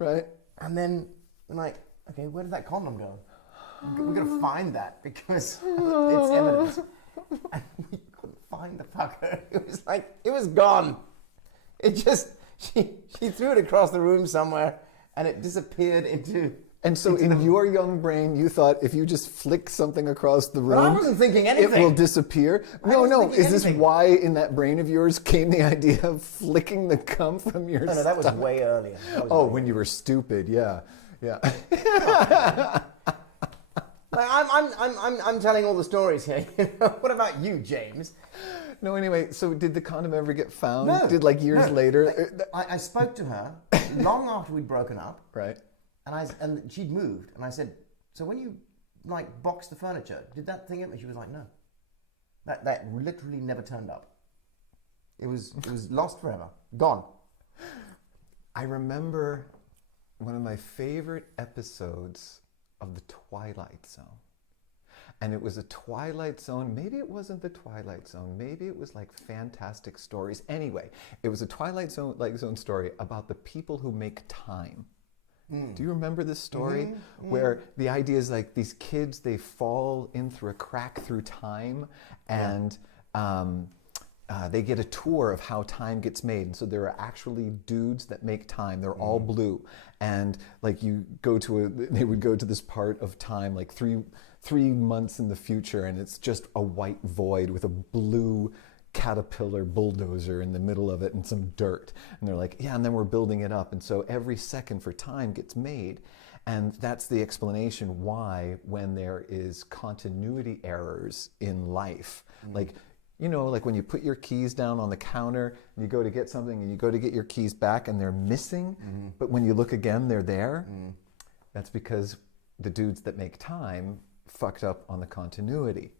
Right. And then we're like, okay, where did that condom go? We've got to find that because it's evidence. And we couldn't find the fucker. It was gone. It just, she threw it across the room somewhere, and it disappeared into... And so in your young brain, you thought if you just flick something across the room... But I wasn't thinking anything. It will disappear? No. Is this anything. why in that brain of yours came the idea of flicking the cum from your No, that was stomach? way earlier. When you were stupid, yeah. Like, I'm telling all the stories here. What about you, James? No, anyway, so did the condom ever get found? No. Did years later? I spoke to her long after we'd broken up, Right. and she'd moved, and I said, so when you boxed the furniture, did that thing and she was like, no. That literally never turned up. It was lost forever. Gone. I remember one of my favorite episodes of The Twilight Zone. And it was a Twilight Zone. Maybe it wasn't The Twilight Zone. Maybe it was Fantastic Stories. Anyway, it was a Twilight Zone story about the people who make time. Do you remember this story? Where the idea is these kids, they fall in through a crack through time, and they get a tour of how time gets made. And so there are actually dudes that make time. They're all blue. And they would go to this part of time, 3 months in the future, and it's just a white void with a blue caterpillar bulldozer in the middle of it and some dirt. And they're like, yeah, and then we're building it up. And so every second for time gets made. And that's the explanation why when there is continuity errors in life, when you put your keys down on the counter and you go to get something and you go to get your keys back and they're missing, but when you look again, they're there. That's because the dudes that make time fucked up on the continuity.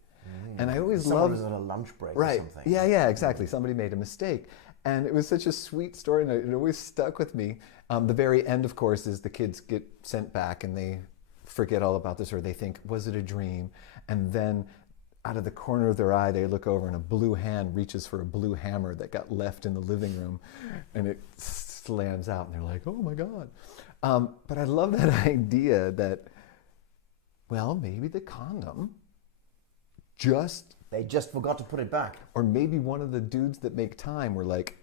And I always Someone loved... was at a lunch break Right. or something. Yeah, exactly. Somebody made a mistake. And it was such a sweet story, and it always stuck with me. The very end, of course, is the kids get sent back and they forget all about this, or they think, was it a dream? And then out of the corner of their eye, they look over and a blue hand reaches for a blue hammer that got left in the living room, and it slams out, and they're like, oh my God. But I love that idea that, well, maybe the condom they just forgot to put it back. Or maybe one of the dudes that make time were like,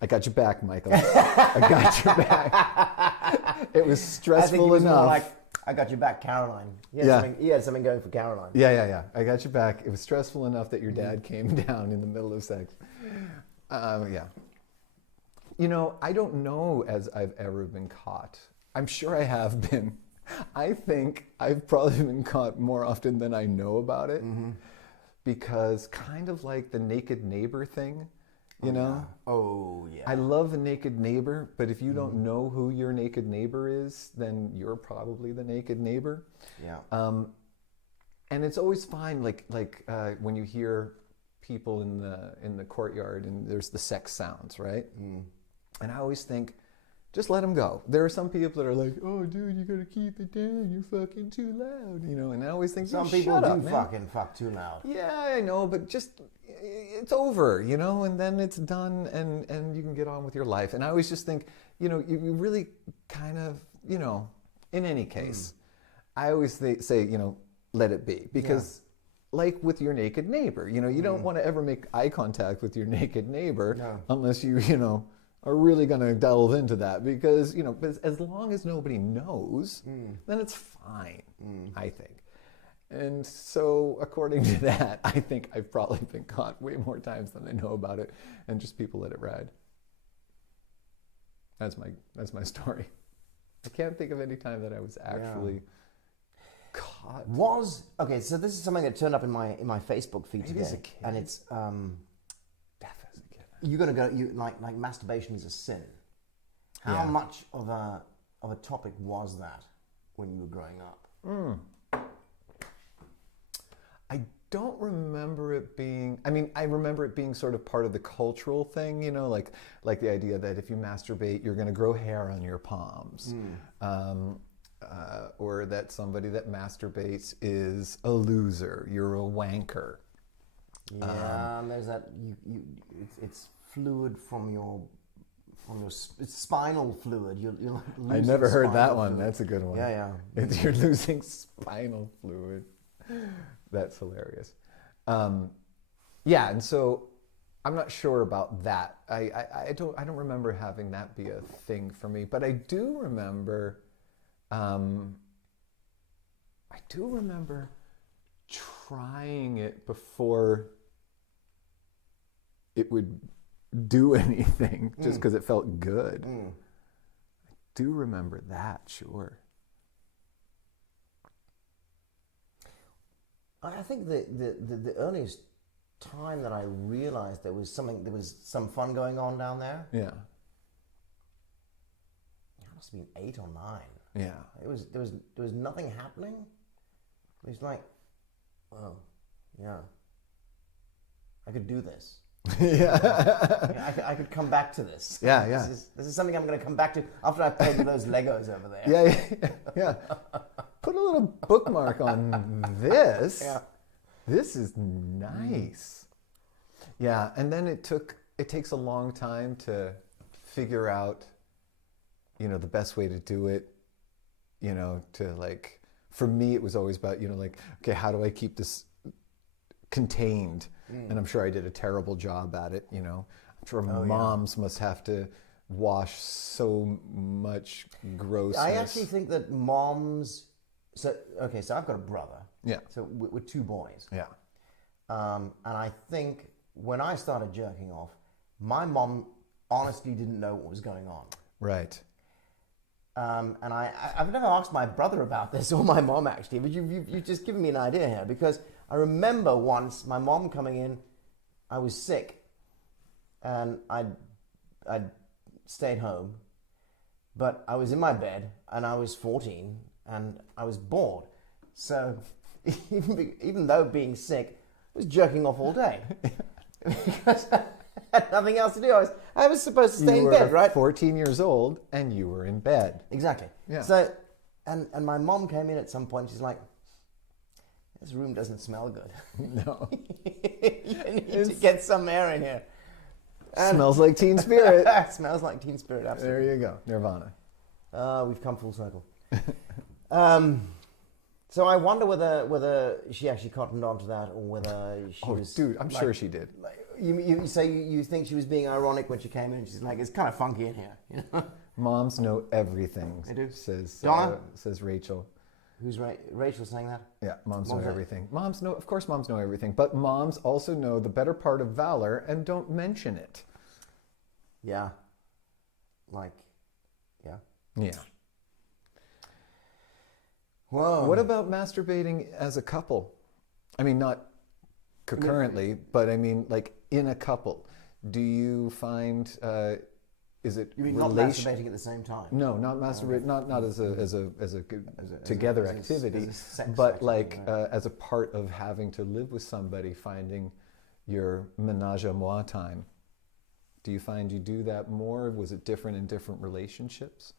I got your back, Michael. I got your back. It was stressful I think it was enough. more like, I got your back, Caroline. He had something going for Caroline. Yeah. I got your back. It was stressful enough that your dad came down in the middle of sex. Yeah. You know, I don't know as I've ever been caught. I'm sure I have been. I think I've probably been caught more often than I know about it. Because kind of like the naked neighbor thing, you know? Yeah. Oh, yeah. I love a naked neighbor, but if you don't know who your naked neighbor is, then you're probably the naked neighbor. Yeah. And it's always fine, like when you hear people in the courtyard and there's the sex sounds, right? And I always think, just let them go. There are some people that are like, oh, dude, you gotta keep it down. You're fucking too loud, you know. And I always think, some people do fucking fuck too loud. Yeah, I know, but just it's over, you know, and then it's done, and you can get on with your life. And I always just think, you know, you really kind of, you know, in any case, I always say, you know, let it be, because. Like with your naked neighbor, you know, you don't want to ever make eye contact with your naked neighbor unless you know, are really going to delve into that, because, you know, as long as nobody knows, then it's fine, I think. And so according to that, I think I've probably been caught way more times than I know about it, and just people let it ride. That's my story. I can't think of any time that I was actually caught. Okay, so this is something that turned up in my Facebook feed today, as a kid. and it's Deaf as a kid. you're gonna go like masturbation is a sin. How much of a topic was that when you were growing up? I don't remember it being. I mean, I remember it being sort of part of the cultural thing, you know, like the idea that if you masturbate, you're going to grow hair on your palms. Or that somebody that masturbates is a loser, you're a wanker. Yeah, and there's that it's fluid from your it's spinal fluid. You're like I never heard that spinal one. fluid. That's a good one. Yeah. You're losing spinal fluid. That's hilarious. Yeah, and so I'm not sure about that. I don't remember having that be a thing for me, but I do remember. I do remember trying it before it would do anything, just because it felt good. I do remember that, sure. I think the earliest time that I realized there was some fun going on down there. Yeah. It must have been 8 or 9. Yeah. There was nothing happening. It was like, well, yeah, I could do this. I could come back to this. Yeah. This is something I'm going to come back to after I've played with those Legos over there. Yeah. Put a little bookmark on this. Yeah. This is nice. Yeah, and then it takes a long time to figure out, you know, the best way to do it, you know, to like, for me, it was always about, you know, like, okay, how do I keep this contained? And I'm sure I did a terrible job at it, you know. I'm sure moms must have to wash so much grossness. I actually think that moms, so I've got a brother. Yeah. So we're 2 boys. Yeah. And I think when I started jerking off, my mom honestly didn't know what was going on. Right. And I've never asked my brother about this, or my mom actually, but you've just given me an idea here, because I remember once my mom coming in, I was sick, and I'd stayed home, but I was in my bed, and I was 14, and I was bored. So even though being sick, I was jerking off all day. Because I had nothing else to do. I was supposed to stay in bed, right? 14 years old and you were in bed. Exactly. Yeah. So And my mom came in at some point. She's like, "This room doesn't smell good. No. You need to get some air in here." And Smells like Teen Spirit. Smells like Teen Spirit, absolutely. There you go. Nirvana. We've come full circle. So I wonder whether she actually cottoned on to that, or whether she was... Dude, I'm sure she did. You say you think she was being ironic when she came in, and she's like, "It's kind of funky in here." You know? Moms know everything. They do. Donna? Says Rachel. Who's Rachel saying that? Yeah, moms know everything. Of course moms know everything, but moms also know the better part of valor and don't mention it. Yeah. Yeah. Whoa. What about masturbating as a couple? I mean, not concurrently, but I mean, like in a couple. Do you find, is it You mean not masturbating at the same time? No, not masturbate, not as a together activity, but like as a part of having to live with somebody, finding your ménage à moi time. Do you find you do that more? Was it different in different relationships?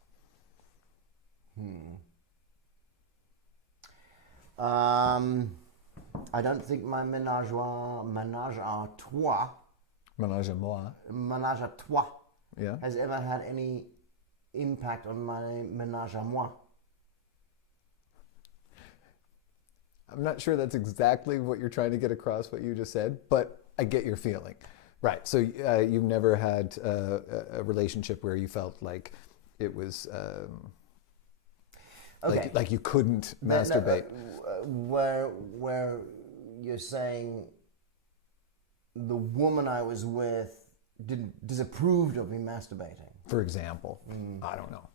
I don't think my ménage à trois, Ménage à moi. ménage à trois, Yeah. has ever had any impact on my ménage à moi. I'm not sure that's exactly what you're trying to get across, what you just said, but I get your feeling. Right. So you've never had a relationship where you felt like it was Okay. like you couldn't masturbate. Where you're saying the woman I was with disapproved of me masturbating. For example, I don't know.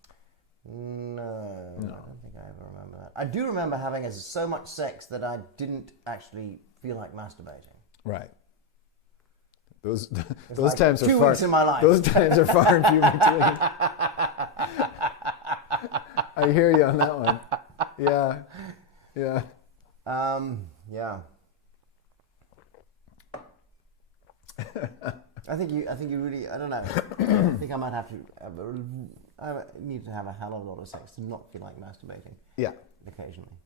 No, I don't think I ever remember that. I do remember having so much sex that I didn't actually feel like masturbating. Right. Those like times are 2 far. weeks in my life. Those times are far and few between. I hear you on that one. Yeah. Yeah. I think you really. I don't know. I think I might have to. I need to have a hell of a lot of sex to not feel like masturbating. Yeah. Occasionally.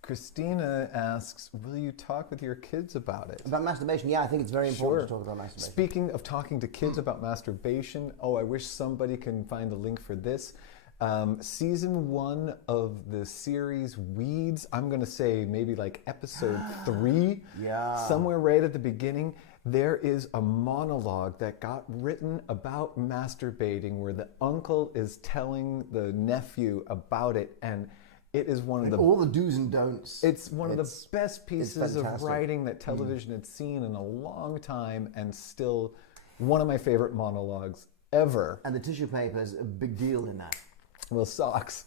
Christina asks, will you talk with your kids about it? About masturbation? Yeah, I think it's very important to talk about masturbation. Speaking of talking to kids about masturbation, I wish somebody can find the link for this. Season 1 of the series Weeds, I'm going to say maybe like episode 3, somewhere right at the beginning, there is a monologue that got written about masturbating where the uncle is telling the nephew about it, and it is one of all the do's and don'ts. It's one of the best pieces of writing that television had seen in a long time, and still one of my favorite monologues ever. And the tissue paper is a big deal in that. Well, socks.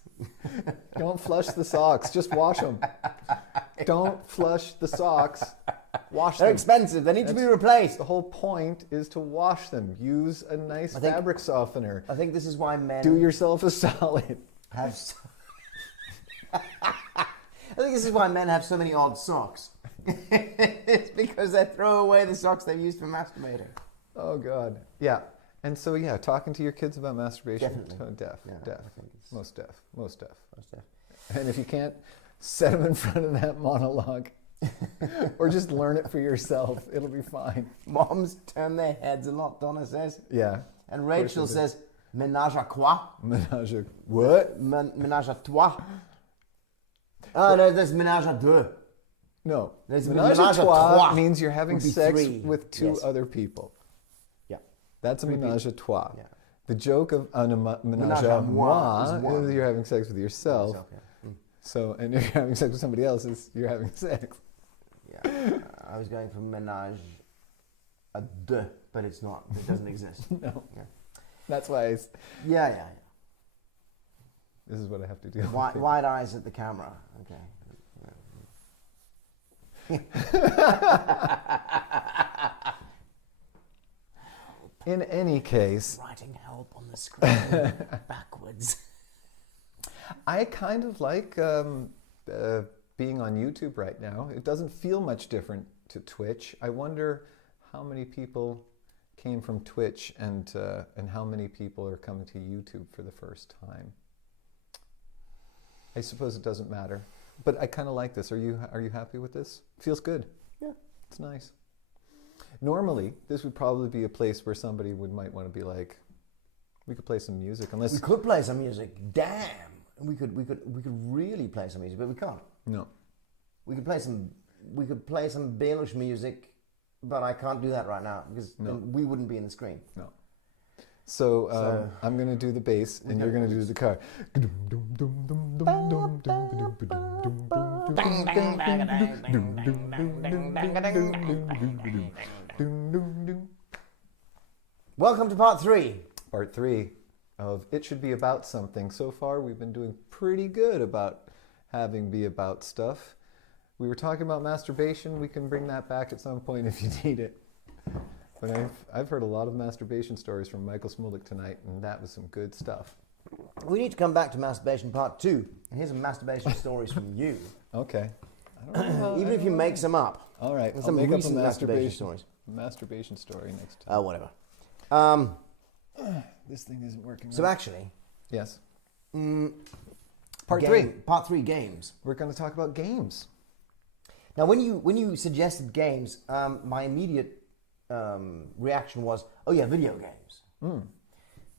Don't flush the socks. Just wash them. Don't flush the socks. Wash them. They're expensive. They need to be replaced. The whole point is to wash them. Use a nice fabric softener. I think this is why men... Do yourself a solid. I think this is why men have so many odd socks. It's because they throw away the socks they've used for masturbating. Oh, God. Yeah. And so, talking to your kids about masturbation. Definitely. Deaf. Most deaf. And if you can't, set them in front of that monologue. Or just learn it for yourself. It'll be fine. Moms turn their heads a lot, Donna says. Yeah. And Rachel says, ménage à quoi? Ménage à what? Ménage à toi. Oh, no, there's ménage à deux. No. There's ménage à trois means you're having sex with two other people. Yeah. That's a ménage à trois. Yeah. The joke of a ménage à moi is you're having sex with yourself. So, and if you're having sex with somebody else, you're having sex. Yeah. I was going for ménage à deux, but it's not. It doesn't exist. No. Yeah. That's why Yeah. This is what I have to do. Wide eyes at the camera. Okay. In any case... Writing help on the screen backwards. I kind of like being on YouTube right now. It doesn't feel much different to Twitch. I wonder how many people came from Twitch and how many people are coming to YouTube for the first time. I suppose it doesn't matter. But I kind of like this. Are you happy with this? Feels good. Yeah. It's nice. Normally, this would probably be a place where somebody might want to be like, we could play some music. Unless we could play some music. Damn. We could really play some music, but we can't. No. We could play some Belush music, but I can't do that right now because we wouldn't be in the screen. No. So I'm going to do the bass and you're going to do the car. Welcome to part 3. Part 3 of It Should Be About Something. So far we've been doing pretty good about having be about stuff. We were talking about masturbation. We can bring that back at some point if you need it. But I've heard a lot of masturbation stories from Michael Smulik tonight, and that was some good stuff. We need to come back to masturbation part 2. And here's some masturbation stories from you. Okay. Even if you make some up. All right. Some make up recent a masturbation stories. Masturbation story next time. Whatever. This thing isn't working. So actually, yes. Part 3 games. We're going to talk about games. Now, when you suggested games, my immediate reaction was, oh yeah, video games.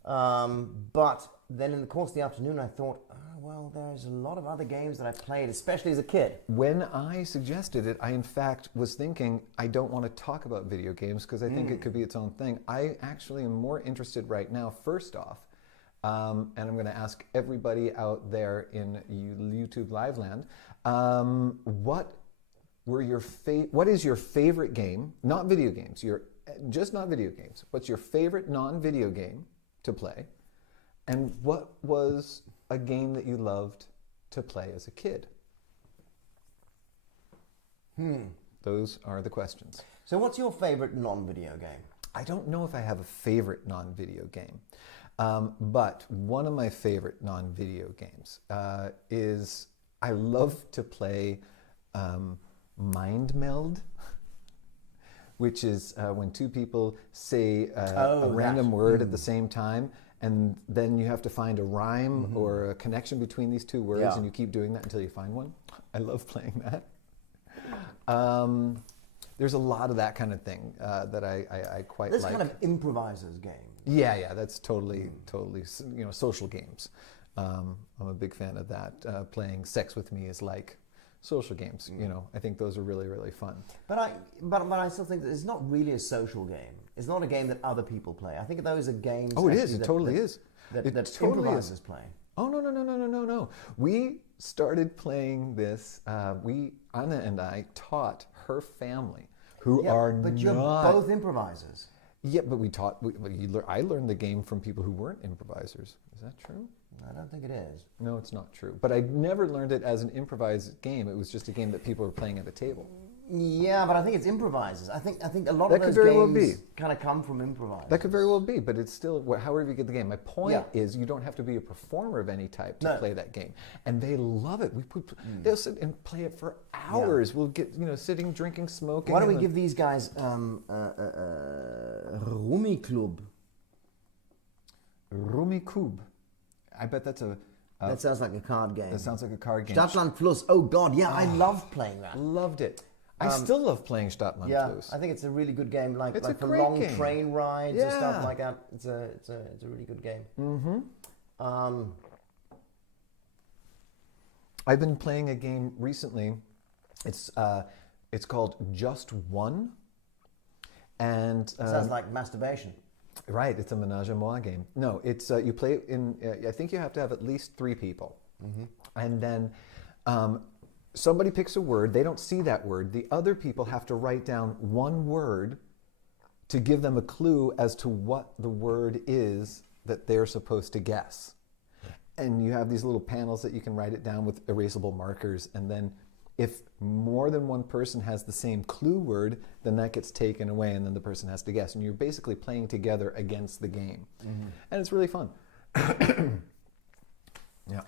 But then in the course of the afternoon, I thought, well, there's a lot of other games that I played, especially as a kid. When I suggested it, I in fact was thinking, I don't want to talk about video games because I think it could be its own thing. I actually am more interested right now, first off, and I'm going to ask everybody out there in YouTube Live Land, what is your favorite game? Not video games. Just not video games. What's your favorite non-video game to play? And what was a game that you loved to play as a kid? Those are the questions. So what's your favorite non-video game? I don't know if I have a favorite non-video game. But one of my favorite non-video games is I love to play Mind Meld, which is when two people say a random word at the same time, and then you have to find a rhyme or a connection between these two words, and you keep doing that until you find one. I love playing that. There's a lot of that kind of thing that I quite like. This kind of improviser's game. Yeah, that's totally, social games. I'm a big fan of that. Playing Sex With Me is like social games. I think those are really, really fun. But I still think that it's not really a social game. It's not a game that other people play. I think those are games. Oh, it is. It totally is. That totally improvisers play. Oh, no. We started playing this. Anna and I taught her family, who are but not. You're both improvisers. Yeah, but I learned the game from people who weren't improvisers. Is that true? I don't think it is. No, it's not true. But I never learned it as an improvised game. It was just a game that people were playing at the table. Yeah, but I think it's improvisers. I think a lot that of those games kind of come from improvisers. That could very well be, but it's still however you get the game. My point is you don't have to be a performer of any type to play that game, and they love it. They'll sit and play it for hours. Yeah. We'll get sitting, drinking, smoking. Why don't we give these guys Rumi Club? Rumi Kub. I bet that's a. That sounds like a card game. That sounds like a card game. Stadtland Plus. Oh God, yeah, I love playing that. Loved it. I still love playing Stadtland Plus. I think it's a really good game, like for great long game. Train rides and stuff like that. It's a really good game. I've been playing a game recently. It's called Just One, and sounds like masturbation. Right, it's a menage a moi game. No, it's you play it in. I think you have to have at least 3 people, and then somebody picks a word. They don't see that word. The other people have to write down one word to give them a clue as to what the word is that they're supposed to guess. And you have these little panels that you can write it down with erasable markers, and then if more than one person has the same clue word, then that gets taken away and then the person has to guess. And you're basically playing together against the game. And it's really fun. Yeah.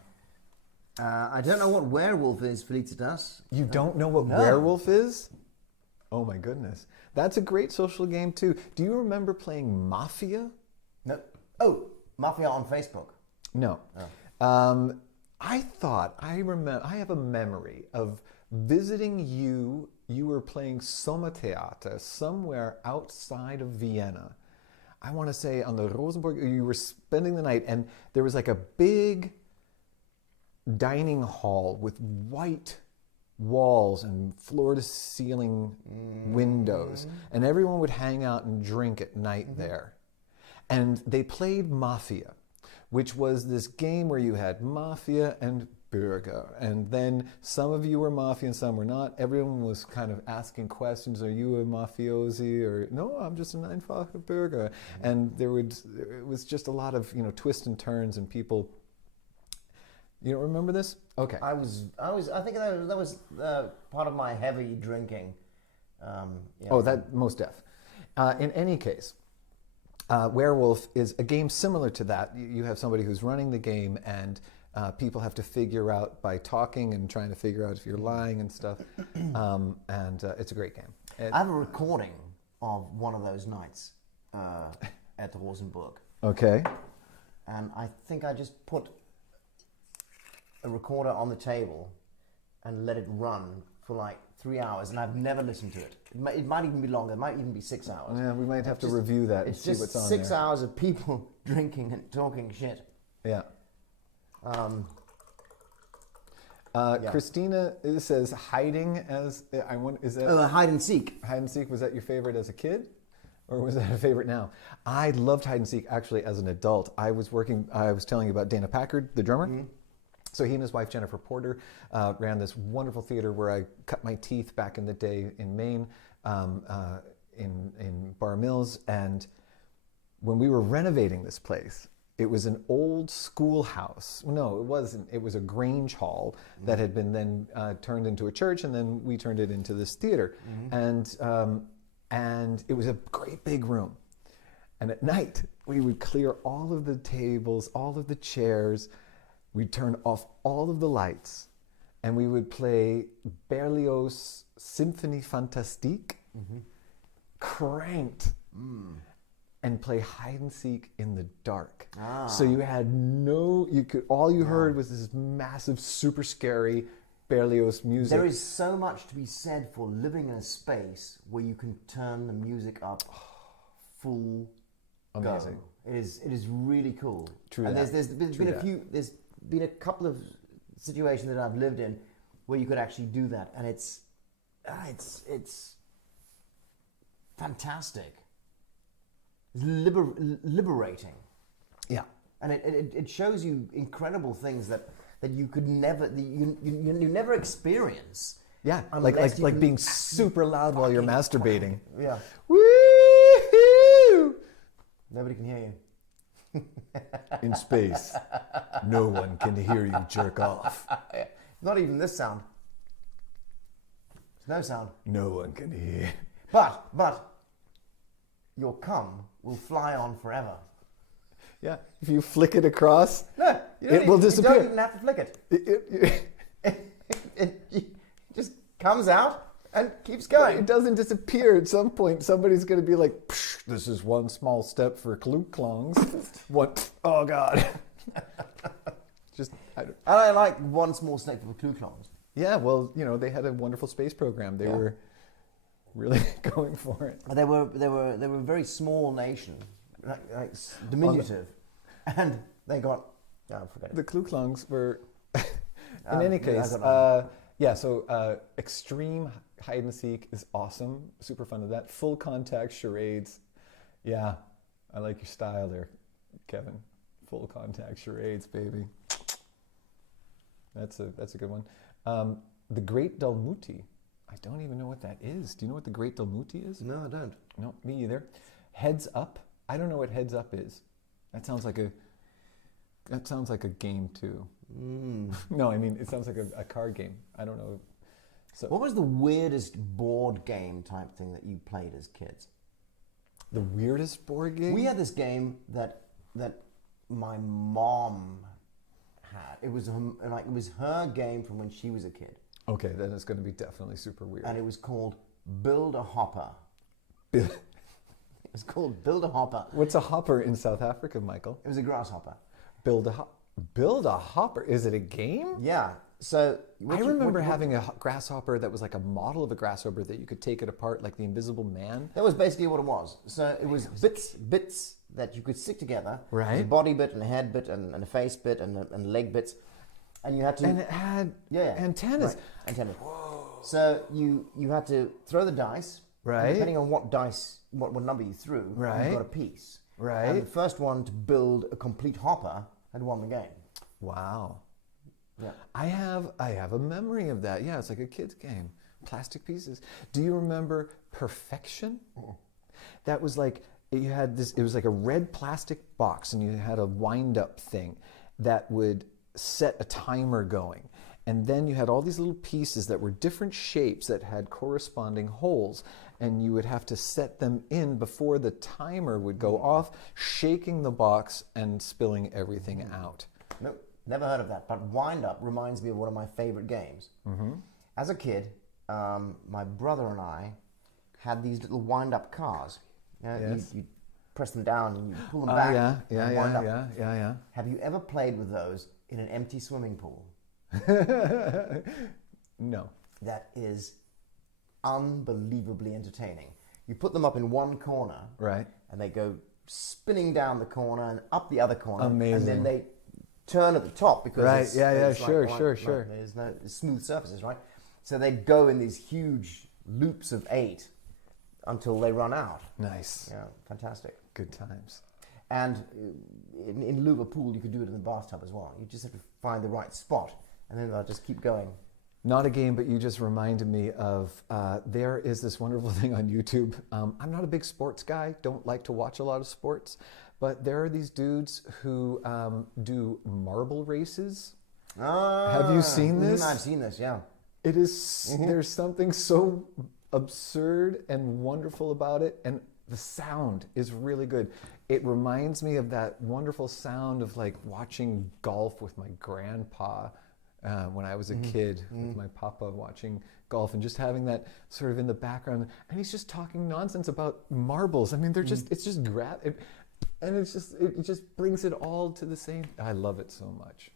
I don't know what werewolf is, Felicitas. You don't know what werewolf is? Oh my goodness. That's a great social game too. Do you remember playing Mafia? No. Oh, Mafia on Facebook. No. I remember, I have a memory of visiting you. You were playing Sommertheater somewhere outside of Vienna. I want to say on the Rosenborg, you were spending the night, and there was like a big dining hall with white walls and floor-to-ceiling windows, and everyone would hang out and drink at night there. And they played Mafia, which was this game where you had Mafia and Bürger, and then some of you were Mafia and some were not. Everyone was kind of asking questions, are you a mafiosi, or no, I'm just an einfacher Bürger. And it was just a lot of, twists and turns, and people. You don't remember this? Okay. I think that was part of my heavy drinking. Oh, that most def. In any case, Werewolf is a game similar to that. You have somebody who's running the game, and people have to figure out by talking and trying to figure out if you're lying and stuff. And it's a great game. I have a recording of one of those nights at the Rosenborg. Okay. And I think I just put a recorder on the table and let it run for like 3 hours, and I've never listened to it. It might even be longer. It might even be 6 hours. Yeah, we might have to review that and see what's on there. It's just 6 hours of people drinking and talking shit. Yeah. Yeah. Christina says hiding as is that hide and seek. Hide and seek, was that your favorite as a kid, or was that a favorite now? I loved hide and seek actually as an adult. I was telling you about Dana Packard, the drummer. Mm-hmm. So he and his wife Jennifer Porter ran this wonderful theater where I cut my teeth back in the day in Maine, in Bar Mills. And when we were renovating this place, it was an old schoolhouse. No, it wasn't. It was a Grange Hall that had been then turned into a church, and then we turned it into this theater. Mm-hmm. And it was a great big room. And at night, we would clear all of the tables, all of the chairs. We'd turn off all of the lights, and we would play Berlioz' Symphonie Fantastique, cranked, and play hide and seek in the dark. So you had all you heard was this massive, super scary Berlioz music. There is so much to be said for living in a space where you can turn the music up full. Amazing. Go. It is really cool. True. And that. there's been a couple of situations that I've lived in where you could actually do that, and it's fantastic. It's liberating. Yeah. And it shows you incredible things that you could never you never experience. Yeah, like being super loud while you're masturbating. Yeah. Woo-hoo! Nobody can hear you. In space, no one can hear you jerk off. Not even this sound. There's no sound. No one can hear. But your cum will fly on forever. Yeah, if you flick it across, no, it will disappear. You don't even have to flick it. It just comes out and keeps going. It doesn't disappear. At some point, somebody's going to be like, this is one small step for klooklongs. Oh, God. I like one small step for klooklongs. Yeah, well, they had a wonderful space program. They were really going for it. They were a very small nation, like diminutive, and they got. I forget it. The klooklongs were. In any case, So extreme hide and seek is awesome. Super fun of that. Full contact charades. Yeah, I like your style there, Kevin. Full contact charades, baby. That's a good one. The Great Dalmuti. I don't even know what that is. Do you know what the Great Dalmuti is? No, I don't. No, me either. Heads Up. I don't know what Heads Up is. That sounds like a game too. No, I mean it sounds like a card game. I don't know. So, what was the weirdest board game type thing that you played as kids? The weirdest board game? We had this game that my mom had. It was her game from when she was a kid. Okay, then it's going to be definitely super weird. And it was called Build a Hopper. It was called Build a Hopper. What's a hopper in South Africa, Michael? It was a grasshopper. Build a hopper. Build a hopper. Is it a game? Yeah. So I remember having a grasshopper that was like a model of a grasshopper that you could take it apart like the Invisible Man. That was basically what it was. So it was bits that you could stick together. Right. It was a body bit and a head bit and a face bit and leg bits. And you had to... And it had antennas. Right. Antennas. So you had to throw the dice. Right. And depending on what dice, what number you threw, right. you got a piece. Right. And the first one to build a complete hopper had won the game. Wow. Yeah. I have a memory of that. Yeah, it's like a kid's game. Plastic pieces. Do you remember Perfection? That was like, you had this, it was like a red plastic box and you had a wind-up thing that would set a timer going. And then you had all these little pieces that were different shapes that had corresponding holes. And you would have to set them in before the timer would go off, shaking the box and spilling everything out. Nope, never heard of that. But Wind Up reminds me of one of my favorite games. As a kid, my brother and I had these little wind-up cars. Yes. You press them down and you pull them back. Yeah. Have you ever played with those in an empty swimming pool? No. That is unbelievably entertaining. You put them up in one corner, right, and they go spinning down the corner and up the other corner. Amazing. And then they turn at the top because sure. There's no smooth surfaces, right? So they go in these huge loops of 8 until they run out. Nice. Yeah, fantastic. Good times. And in lieu of a pool, you could do it in the bathtub as well. You just have to find the right spot, and then they'll just keep going. Not a game, but you just reminded me of, there is this wonderful thing on YouTube. I'm not a big sports guy, don't like to watch a lot of sports, but there are these dudes who do marble races. Have you seen this? I've seen this, yeah. It is, there's something so absurd and wonderful about it, and the sound is really good. It reminds me of that wonderful sound of like watching golf with my grandpa when I was a kid, with my papa watching golf and just having that sort of in the background. And he's just talking nonsense about marbles. I mean, they're just, it's just and it's just, it just brings it all to the same. I love it so much.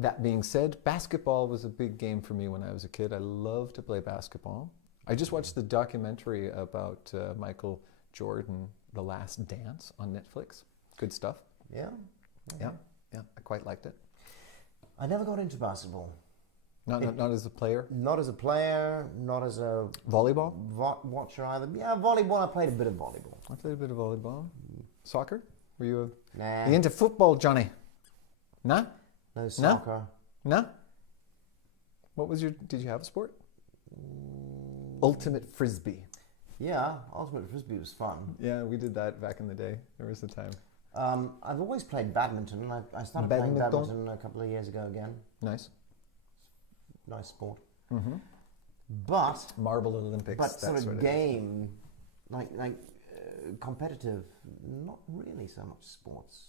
That being said, basketball was a big game for me when I was a kid. I loved to play basketball. I just watched the documentary about Michael Jordan, The Last Dance on Netflix. Good stuff. Yeah. Yeah, I quite liked it. I never got into basketball. Not as a player? Not as a player, not as a... Volleyball? Watcher either. Yeah, volleyball, I played a bit of volleyball. I played a bit of volleyball. Soccer? Were you Nah. You into football, Johnny? Nah? No soccer. No? What was did you have a sport? Ultimate Frisbee. Yeah, Ultimate Frisbee was fun. Yeah, we did that back in the day. There was a time. I've always played badminton. I started playing badminton a couple of years ago again. Nice. Nice sport. But Marble Olympics. But sort of game, like competitive, not really so much sports.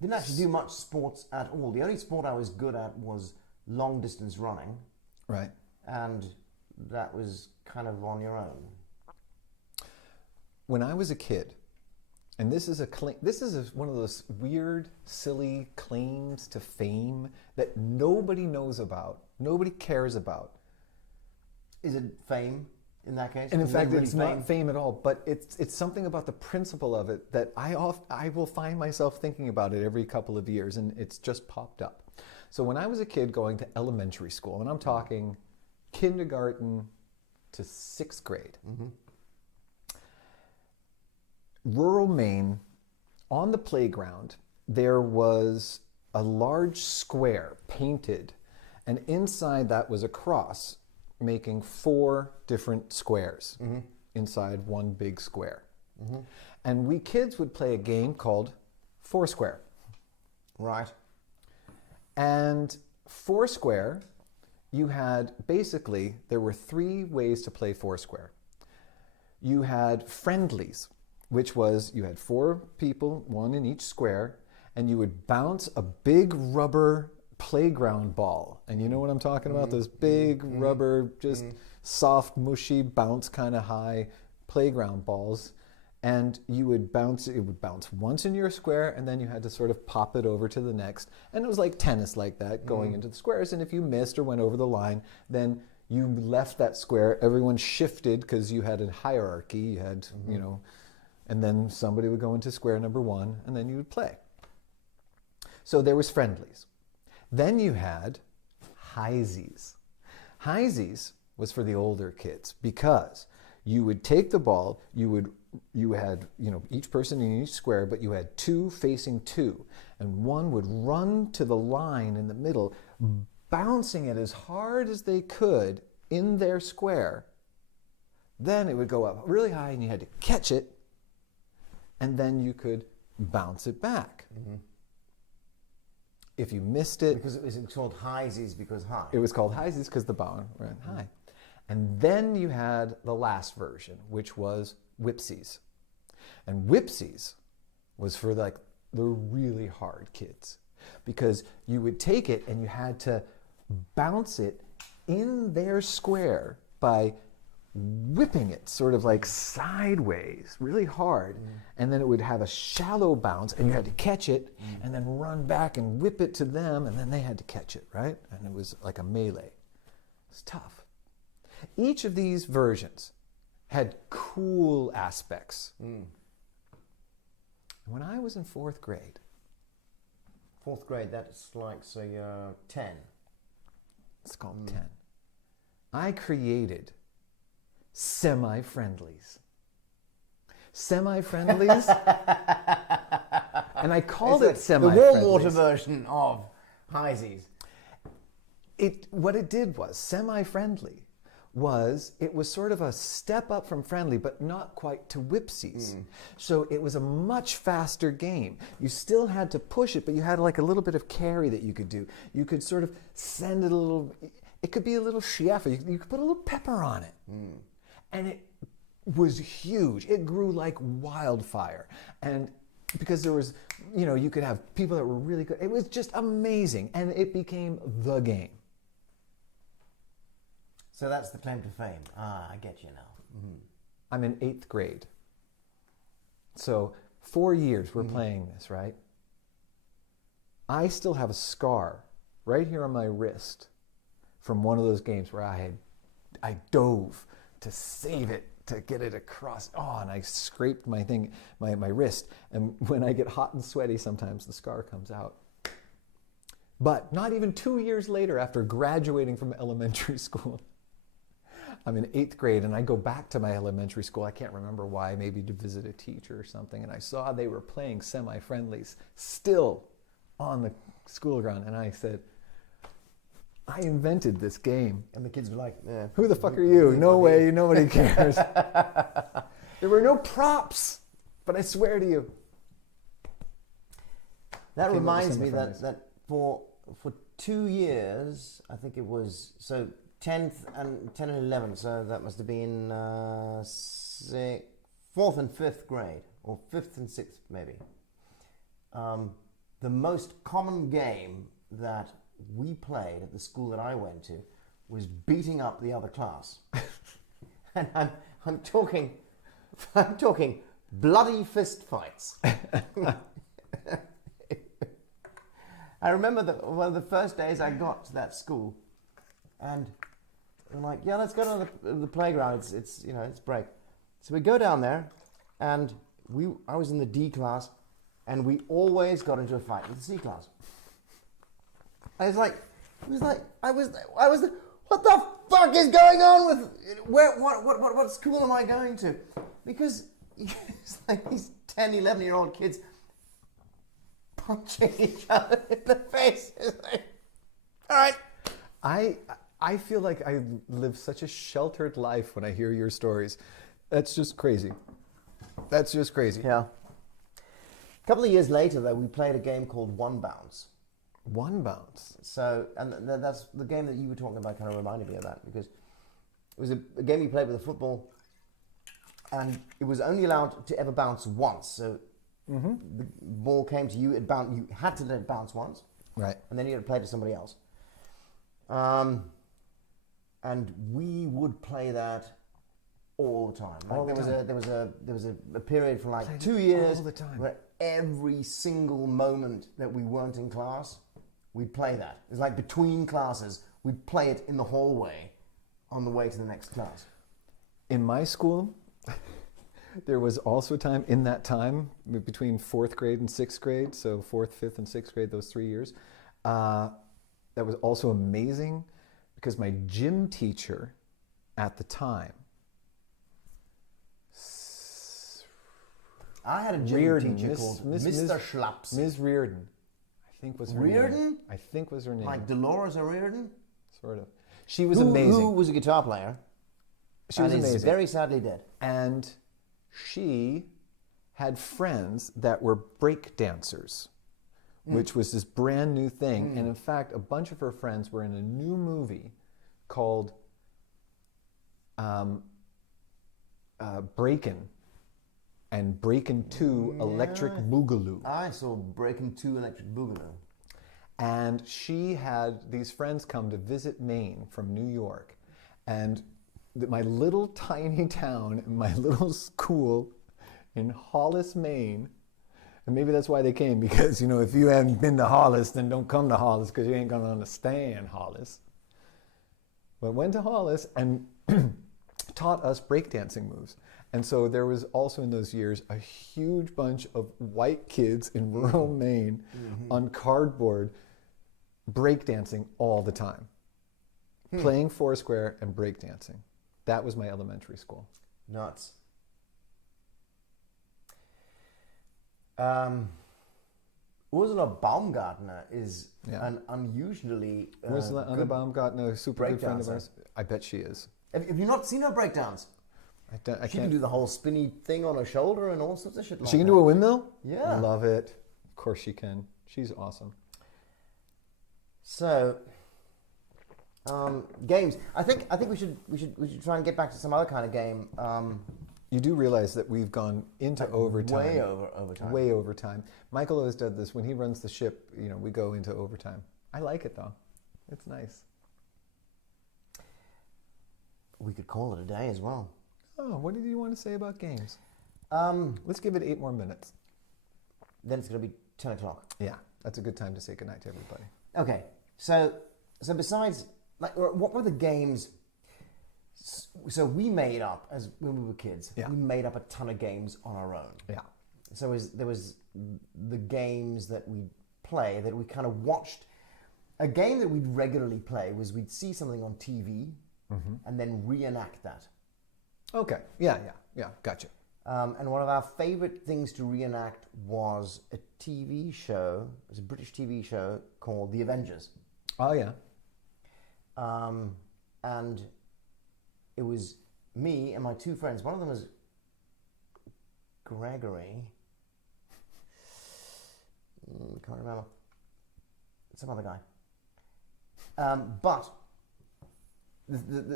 Didn't actually do much sports at all. The only sport I was good at was long distance running. Right. And that was kind of on your own. When I was a kid, and this is one of those weird, silly claims to fame that nobody knows about, nobody cares about. Is it fame in that case? And in fact, it's not fame at all, but it's something about the principle of it that I will find myself thinking about it every couple of years, and it's just popped up. So when I was a kid going to elementary school, and I'm talking kindergarten to 6th grade, rural Maine, on the playground, there was a large square painted, and inside that was a cross making 4 different squares inside one big square. And we kids would play a game called Foursquare. Right. And Foursquare, you had basically, there were 3 ways to play Foursquare. You had friendlies, which was you had 4 people, 1 in each square, and you would bounce a big rubber playground ball. And you know what I'm talking about? Those big rubber, just soft, mushy, bounce kind of high playground balls. and you would bounce. It would bounce once in your square, and then you had to sort of pop it over to the next. And it was like tennis, like that, going into the squares. And if you missed or went over the line, then you left that square. Everyone shifted because you had a hierarchy. You had, you know, and then somebody would go into square number 1, and then you would play. So there was friendlies. Then you had highsies. Highsies was for the older kids because you would take the ball, you had, you know, each person in each square, but you had 2 facing 2, and one would run to the line in the middle, bouncing it as hard as they could in their square. Then it would go up really high, and you had to catch it, and then you could bounce it back. If you missed it... Because it was called highsies because high. It was called highsies because the bar ran high. And then you had the last version, which was whipsies. And whipsies was for like the really hard kids, because you would take it and you had to bounce it in their square by whipping it sort of like sideways really hard, and then it would have a shallow bounce, and you had to catch it and then run back and whip it to them, and then they had to catch it, right? And it was like a melee. It's tough. Each of these versions had cool aspects. When I was in 4th grade... 4th grade, that's like, so you're 10. It's called 10. I created semi-friendlies. Semi-friendlies? And I called it semi-friendlies. The warm water version of highsies. What it did was, semi-friendly was, it was sort of a step up from friendly, but not quite to whipsies. So it was a much faster game. You still had to push it, but you had like a little bit of carry that you could do. You could sort of send it a little, it could be a little chef, you could put a little pepper on it. And it was huge. It grew like wildfire. And because there was, you know, you could have people that were really good. It was just amazing. And it became the game. So that's the claim to fame. I get you now. I'm in 8th grade. So 4 years we're playing this, right? I still have a scar right here on my wrist from one of those games where I dove to save it, to get it across. Oh, and I scraped my wrist. And when I get hot and sweaty, sometimes the scar comes out. But not even 2 years later, after graduating from elementary school, I'm in 8th grade, and I go back to my elementary school. I can't remember why, maybe to visit a teacher or something. And I saw they were playing semi-friendlies still on the school ground. And I said, I invented this game. And the kids were like, who the fuck are you? No way, nobody cares. There were no props, but I swear to you. That reminds me that for 2 years, I think it was, so 10 and 11, so that must have been 4th and 5th grade, or 5th and 6th maybe. The most common game that we played at the school that I went to was beating up the other class. And I'm talking bloody fist fights. I remember that one of the first days I got to that school, and I'm like, yeah, let's go to the playground. It's you know, it's break. So we go down there, and I was in the D class, and we always got into a fight with the C class. I was like, what the fuck is going on with what school am I going to? Because it's like these 10, 11-year-old kids punching each other in the face. It's like, all right. I feel like I live such a sheltered life when I hear your stories. That's just crazy. That's just crazy. Yeah. A couple of years later, though, we played a game called One Bounce. One Bounce. So, and that's the game that you were talking about. Kind of reminded me of that, because it was a game you played with a football, and it was only allowed to ever bounce once. So the ball came to you, you had to let it bounce once, right? And then you had to play to somebody else. And we would play that all the time. Like All the time. There was a period for like Played 2 it years all the time. where every single moment that we weren't in class, we'd play that. It's like between classes, we'd play it in the hallway on the way to the next class. In my school, there was also a time, in that time, between 4th grade and 6th grade, so 4th, 5th, and 6th grade, those 3 years, that was also amazing because my gym teacher at the time, I had a gym Reardon, teacher called Mr. Schlaps. Ms. Reardon, I think was her Reardon? name. I think was her name. Like Dolores O'Riordan? Sort of. She was amazing. Who was a guitar player. She was and amazing. is very sadly dead. And she had friends that were break dancers, which was this brand new thing. And in fact, a bunch of her friends were in a new movie called Breakin' and Breakin' 2 Electric Boogaloo. I saw Breakin' 2 Electric Boogaloo. And she had these friends come to visit Maine from New York. And my little tiny town, my little school in Hollis, Maine, and maybe that's why they came, because, you know, if you haven't been to Hollis, then don't come to Hollis because you ain't going to understand Hollis. But went to Hollis and taught us breakdancing moves. And so there was also in those years a huge bunch of white kids in rural Maine on cardboard breakdancing all the time. Playing Foursquare and breakdancing. That was my elementary school. Nuts. Ursula Baumgartner is an unusually Ursula good Baumgartner, a super good friend of breakdancer. ours. I bet she is. Have you not seen her breakdance? I She can can't. do the whole spinny thing on her shoulder and all sorts of shit like She can that. do a windmill? Yeah. Love it. Of course she can. She's awesome. So, games. I think we should try and get back to some other kind of game. You do realize that we've gone into overtime. Way over overtime. Way over time. Michael always does this. When he runs the ship, you know, we go into overtime. I like it though. It's nice. We could call it a day as well. Oh, what did you want to say about games? Let's give it 8 more minutes. Then it's going to be 10 o'clock. Yeah, that's a good time to say goodnight to everybody. Okay, so besides, like, what were the games? So we made up, as when we were kids, Yeah. we made up a ton of games on our own. Yeah. So there was the games that we play that we kind of watched. A game that we'd regularly play was we'd see something on TV and then reenact that. Okay. Yeah. Gotcha. And one of our favorite things to reenact was a TV show. It was a British TV show called The Avengers. Oh, yeah. And it was me and my 2 friends. One of them was Gregory. Can't remember. Some other guy. But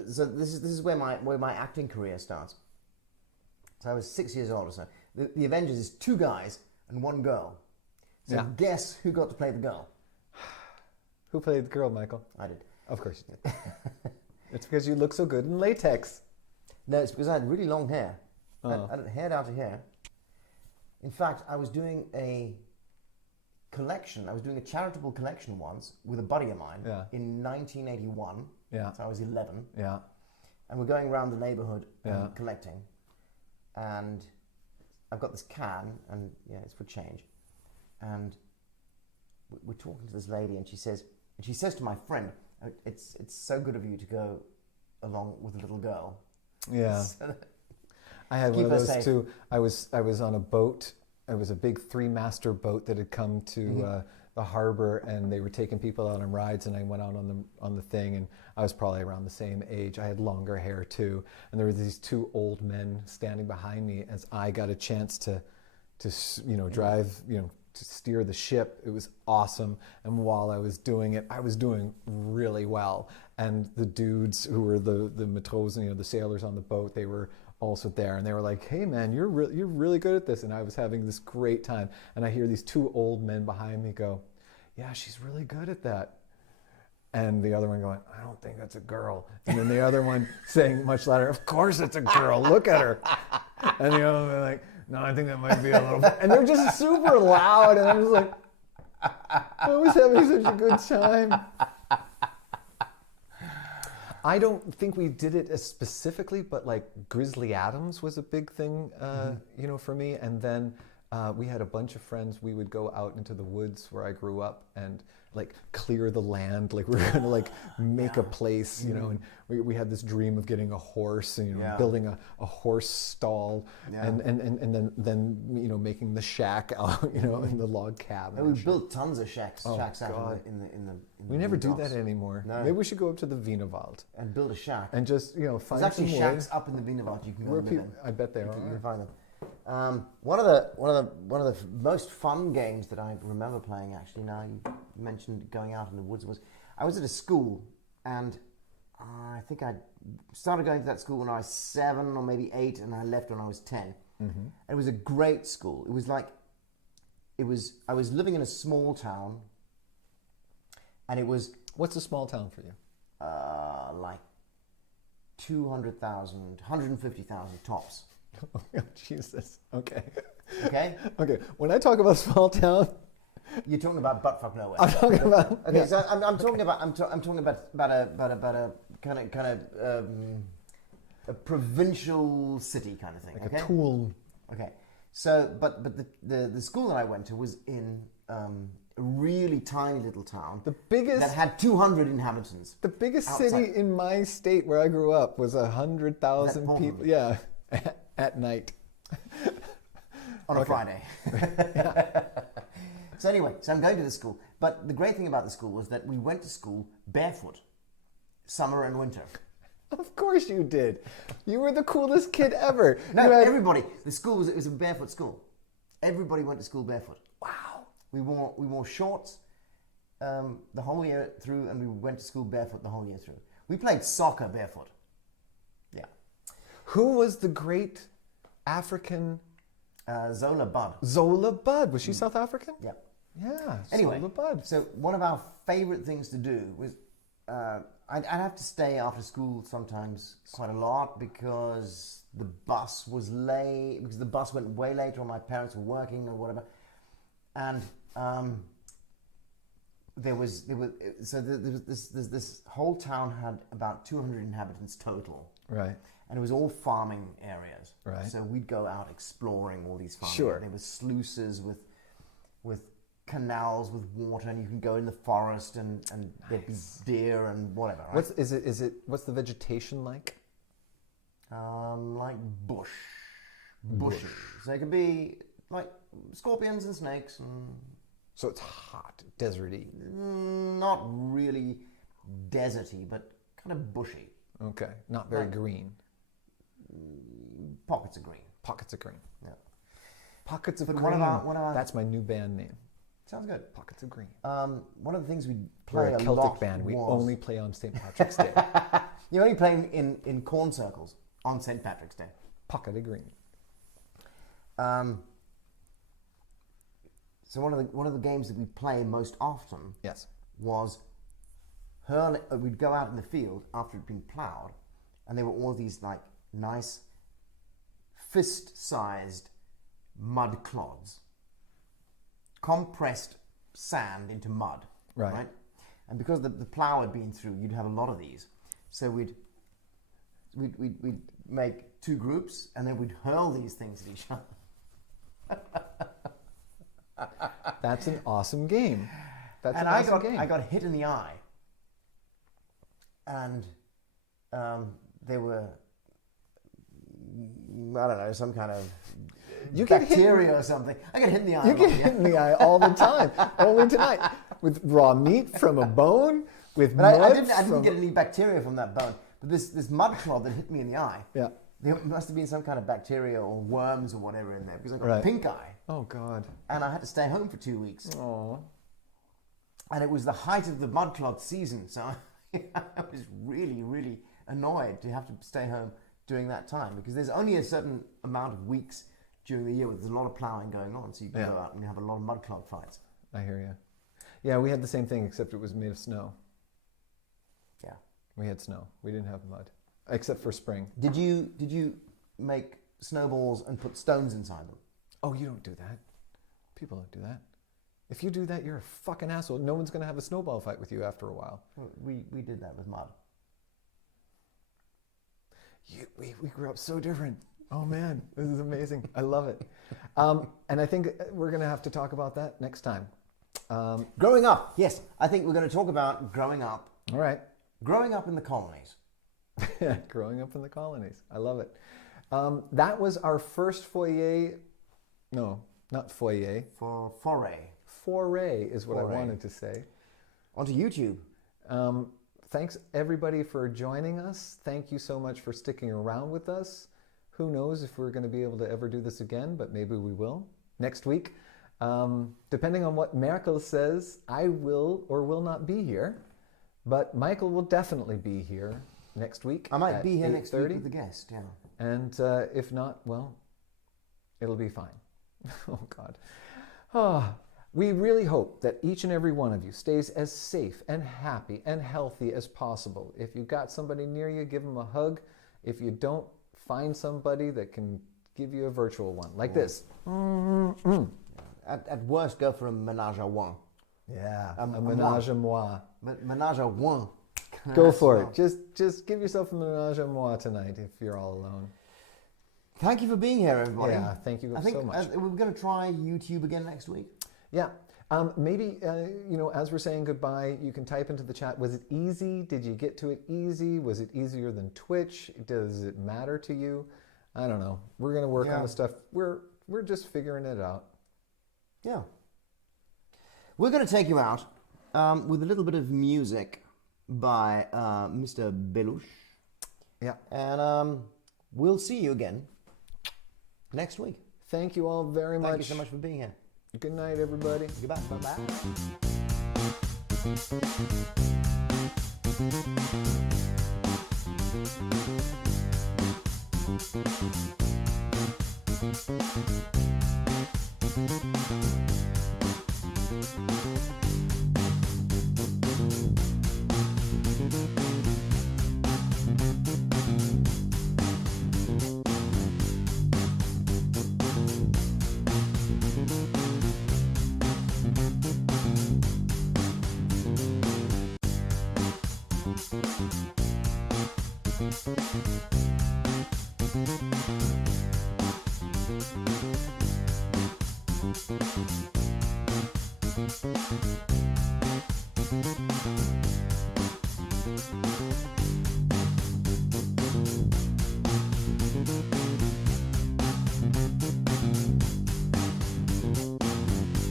so this is where my acting career starts. So I was 6 years old or so. The Avengers is 2 guys and 1 girl. So Yeah. guess who got to play the girl? Who played the girl, Michael? I did. Of course you did. It's because you look so good in latex. No, it's because I had really long hair. Oh. I had hair down to here. In fact, I was doing a collection. I was doing a charitable collection once with a buddy of mine in 1981. Yeah. So I was 11. Yeah. And we're going around the neighborhood Yeah. collecting. And I've got this can, and it's for change. And we're talking to this lady, and she says to my friend, "It's so good of you to go along with a little girl." Yeah. So I had one keep of us those safe. too. I was on a boat. It was a big 3-master boat that had come to the harbor, and they were taking people out on rides. And I went out on the thing, and I was probably around the same age. I had longer hair too, and there were these 2 old men standing behind me as I got a chance to drive, to steer the ship. It was awesome. And while I was doing it, I was doing really well. And the dudes who were the matros, the sailors on the boat, they were also there, and they were like, "Hey man, you're really good at this." And I was having this great time, and I hear these 2 old men behind me go, "Yeah, she's really good at that." And the other one going, I don't think that's a girl. And then the other one saying much louder, of course it's a girl, look at her. And the other one like, no, I think that might be a little bit. And they're just super loud. And I'm just like, I was having such a good time. I don't think we did it as specifically, but like Grizzly Adams was a big thing, you know, for me. And then we had a bunch of friends. We would go out into the woods where I grew up and like clear the land. Like we were going to like make a place, you know, and we had this dream of getting a horse and, you know, building a horse stall and then, you know, making the shack out, you know, in the log cabin. And we built tons of shacks out in the we never do that anymore. No. Maybe we should go up to the Wienerwald and build a shack and just, you know, find There's actually some shacks up in the Wienerwald you can go live in. I bet they are. You can find them. One of the most fun games that I remember playing, actually, now you mentioned going out in the woods, was I was at a school, and I think I started going to that school when I was 7 or maybe 8, and I left when I was 10. Mm-hmm. It was a great school. It was like, I was living in a small town, and it was... What's a small town for you? Like 200,000, 150,000 tops. Oh, Jesus. Okay. Okay? Okay. When I talk about small town... You're talking about buttfuck nowhere. I'm talking about... Okay, yeah. So I'm talking about a kind of a provincial city kind of thing. Like okay? a tool. Okay. So, but the school that I went to was in a really tiny little town. The biggest... That had 200 inhabitants. The biggest city in my state where I grew up was 100,000 people. Yeah. At night. On a Friday. So anyway, so I'm going to the school. But the great thing about the school was that we went to school barefoot, summer and winter. Of course you did. You were the coolest kid ever. No, everybody. The school it was a barefoot school. Everybody went to school barefoot. Wow. We wore shorts the whole year through, and we went to school barefoot the whole year through. We played soccer barefoot. Yeah. Who was the great African... Zola Budd. Zola Budd. Was she South African? Yeah. Yeah. Anyway, Zola Budd. So one of our favorite things to do was I'd have to stay after school sometimes quite a lot because the bus was late, because the bus went way later or my parents were working or whatever. And this whole town had about 200 inhabitants total. Right. And it was all farming areas. Right. So we'd go out exploring all these farming Sure. areas. There were sluices with canals with water, and you can go in the forest and there'd be deer and whatever. Right? What's the vegetation like? Like bushy. So it could be like scorpions and snakes. So it's hot, deserty. Not really deserty, but kind of bushy. Okay, not very green. Pockets of green. Pockets of green. Yeah. Pockets of But green. one of our That's my new band name. Sounds good. Pockets of green. One of the things we We're play a a Celtic lot band. We was... only play on St. Patrick's Day. You only play in corn circles on St. Patrick's Day. Pocket of green. So one of the games that we play most often Yes. was we'd go out in the field after it'd been ploughed, and there were all these like nice fist-sized mud clods, compressed sand into mud, right? And because the plough had been through, you'd have a lot of these. So we'd make two groups, and then we'd hurl these things at each other. That's an awesome game. I got hit in the eye, and there were, I don't know, some kind of bacteria or something. I got hit in the eye. You get hit in the eye all the time. Only tonight. With raw meat from a bone, with mud. I didn't get any bacteria from that bone. But this mud clod that hit me in the eye, yeah, there must have been some kind of bacteria or worms or whatever in there, because I got a pink eye. Oh, God. And I had to stay home for 2 weeks. Oh. And it was the height of the mud clod season, so I was really, really annoyed to have to stay home during that time, because there's only a certain amount of weeks during the year where there's a lot of ploughing going on, so you can go out and you have a lot of mud clod fights. I hear you. Yeah, we had the same thing, except it was made of snow. We had snow. We didn't have mud, except for spring. Did you make snowballs and put stones inside them? Oh, you don't do that. People don't do that. If you do that, you're a fucking asshole. No one's going to have a snowball fight with you after a while. Well, we did that with mud. We grew up so different. Oh man, this is amazing. I love it. And I think we're going to have to talk about that next time. Growing up. Yes, I think we're going to talk about growing up. All right. Growing up in the colonies. Growing up in the colonies. I love it. That was our first foyer. No, not foyer. Foray. Foray is what I wanted to say. Onto YouTube. Thanks everybody for joining us. Thank you so much for sticking around with us. Who knows if we're going to be able to ever do this again, but maybe we will next week. Depending on what Merkel says, I will or will not be here, but Michael will definitely be here next week. I might be here next week with the guest, yeah. And if not, well, it'll be fine. Oh, God. Oh, we really hope that each and every one of you stays as safe and happy and healthy as possible. If you've got somebody near you, give them a hug. If you don't, find somebody that can give you a virtual one, like this. At worst, go for a ménage à one. Yeah, a ménage à moi. Ménage à one. Go for it. Just give yourself a ménage à moi tonight if you're all alone. Thank you for being here, everybody. Yeah, thank you so much. We're going to try YouTube again next week. Yeah. Maybe, as we're saying goodbye, you can type into the chat, was it easy? Did you get to it easy? Was it easier than Twitch? Does it matter to you? I don't know. We're going to work on the stuff. We're just figuring it out. Yeah. We're going to take you out with a little bit of music by Mr. Belush. Yeah. And we'll see you again next week. Thank you all very much. Thank you so much for being here. Good night, everybody. Goodbye. Bye-bye.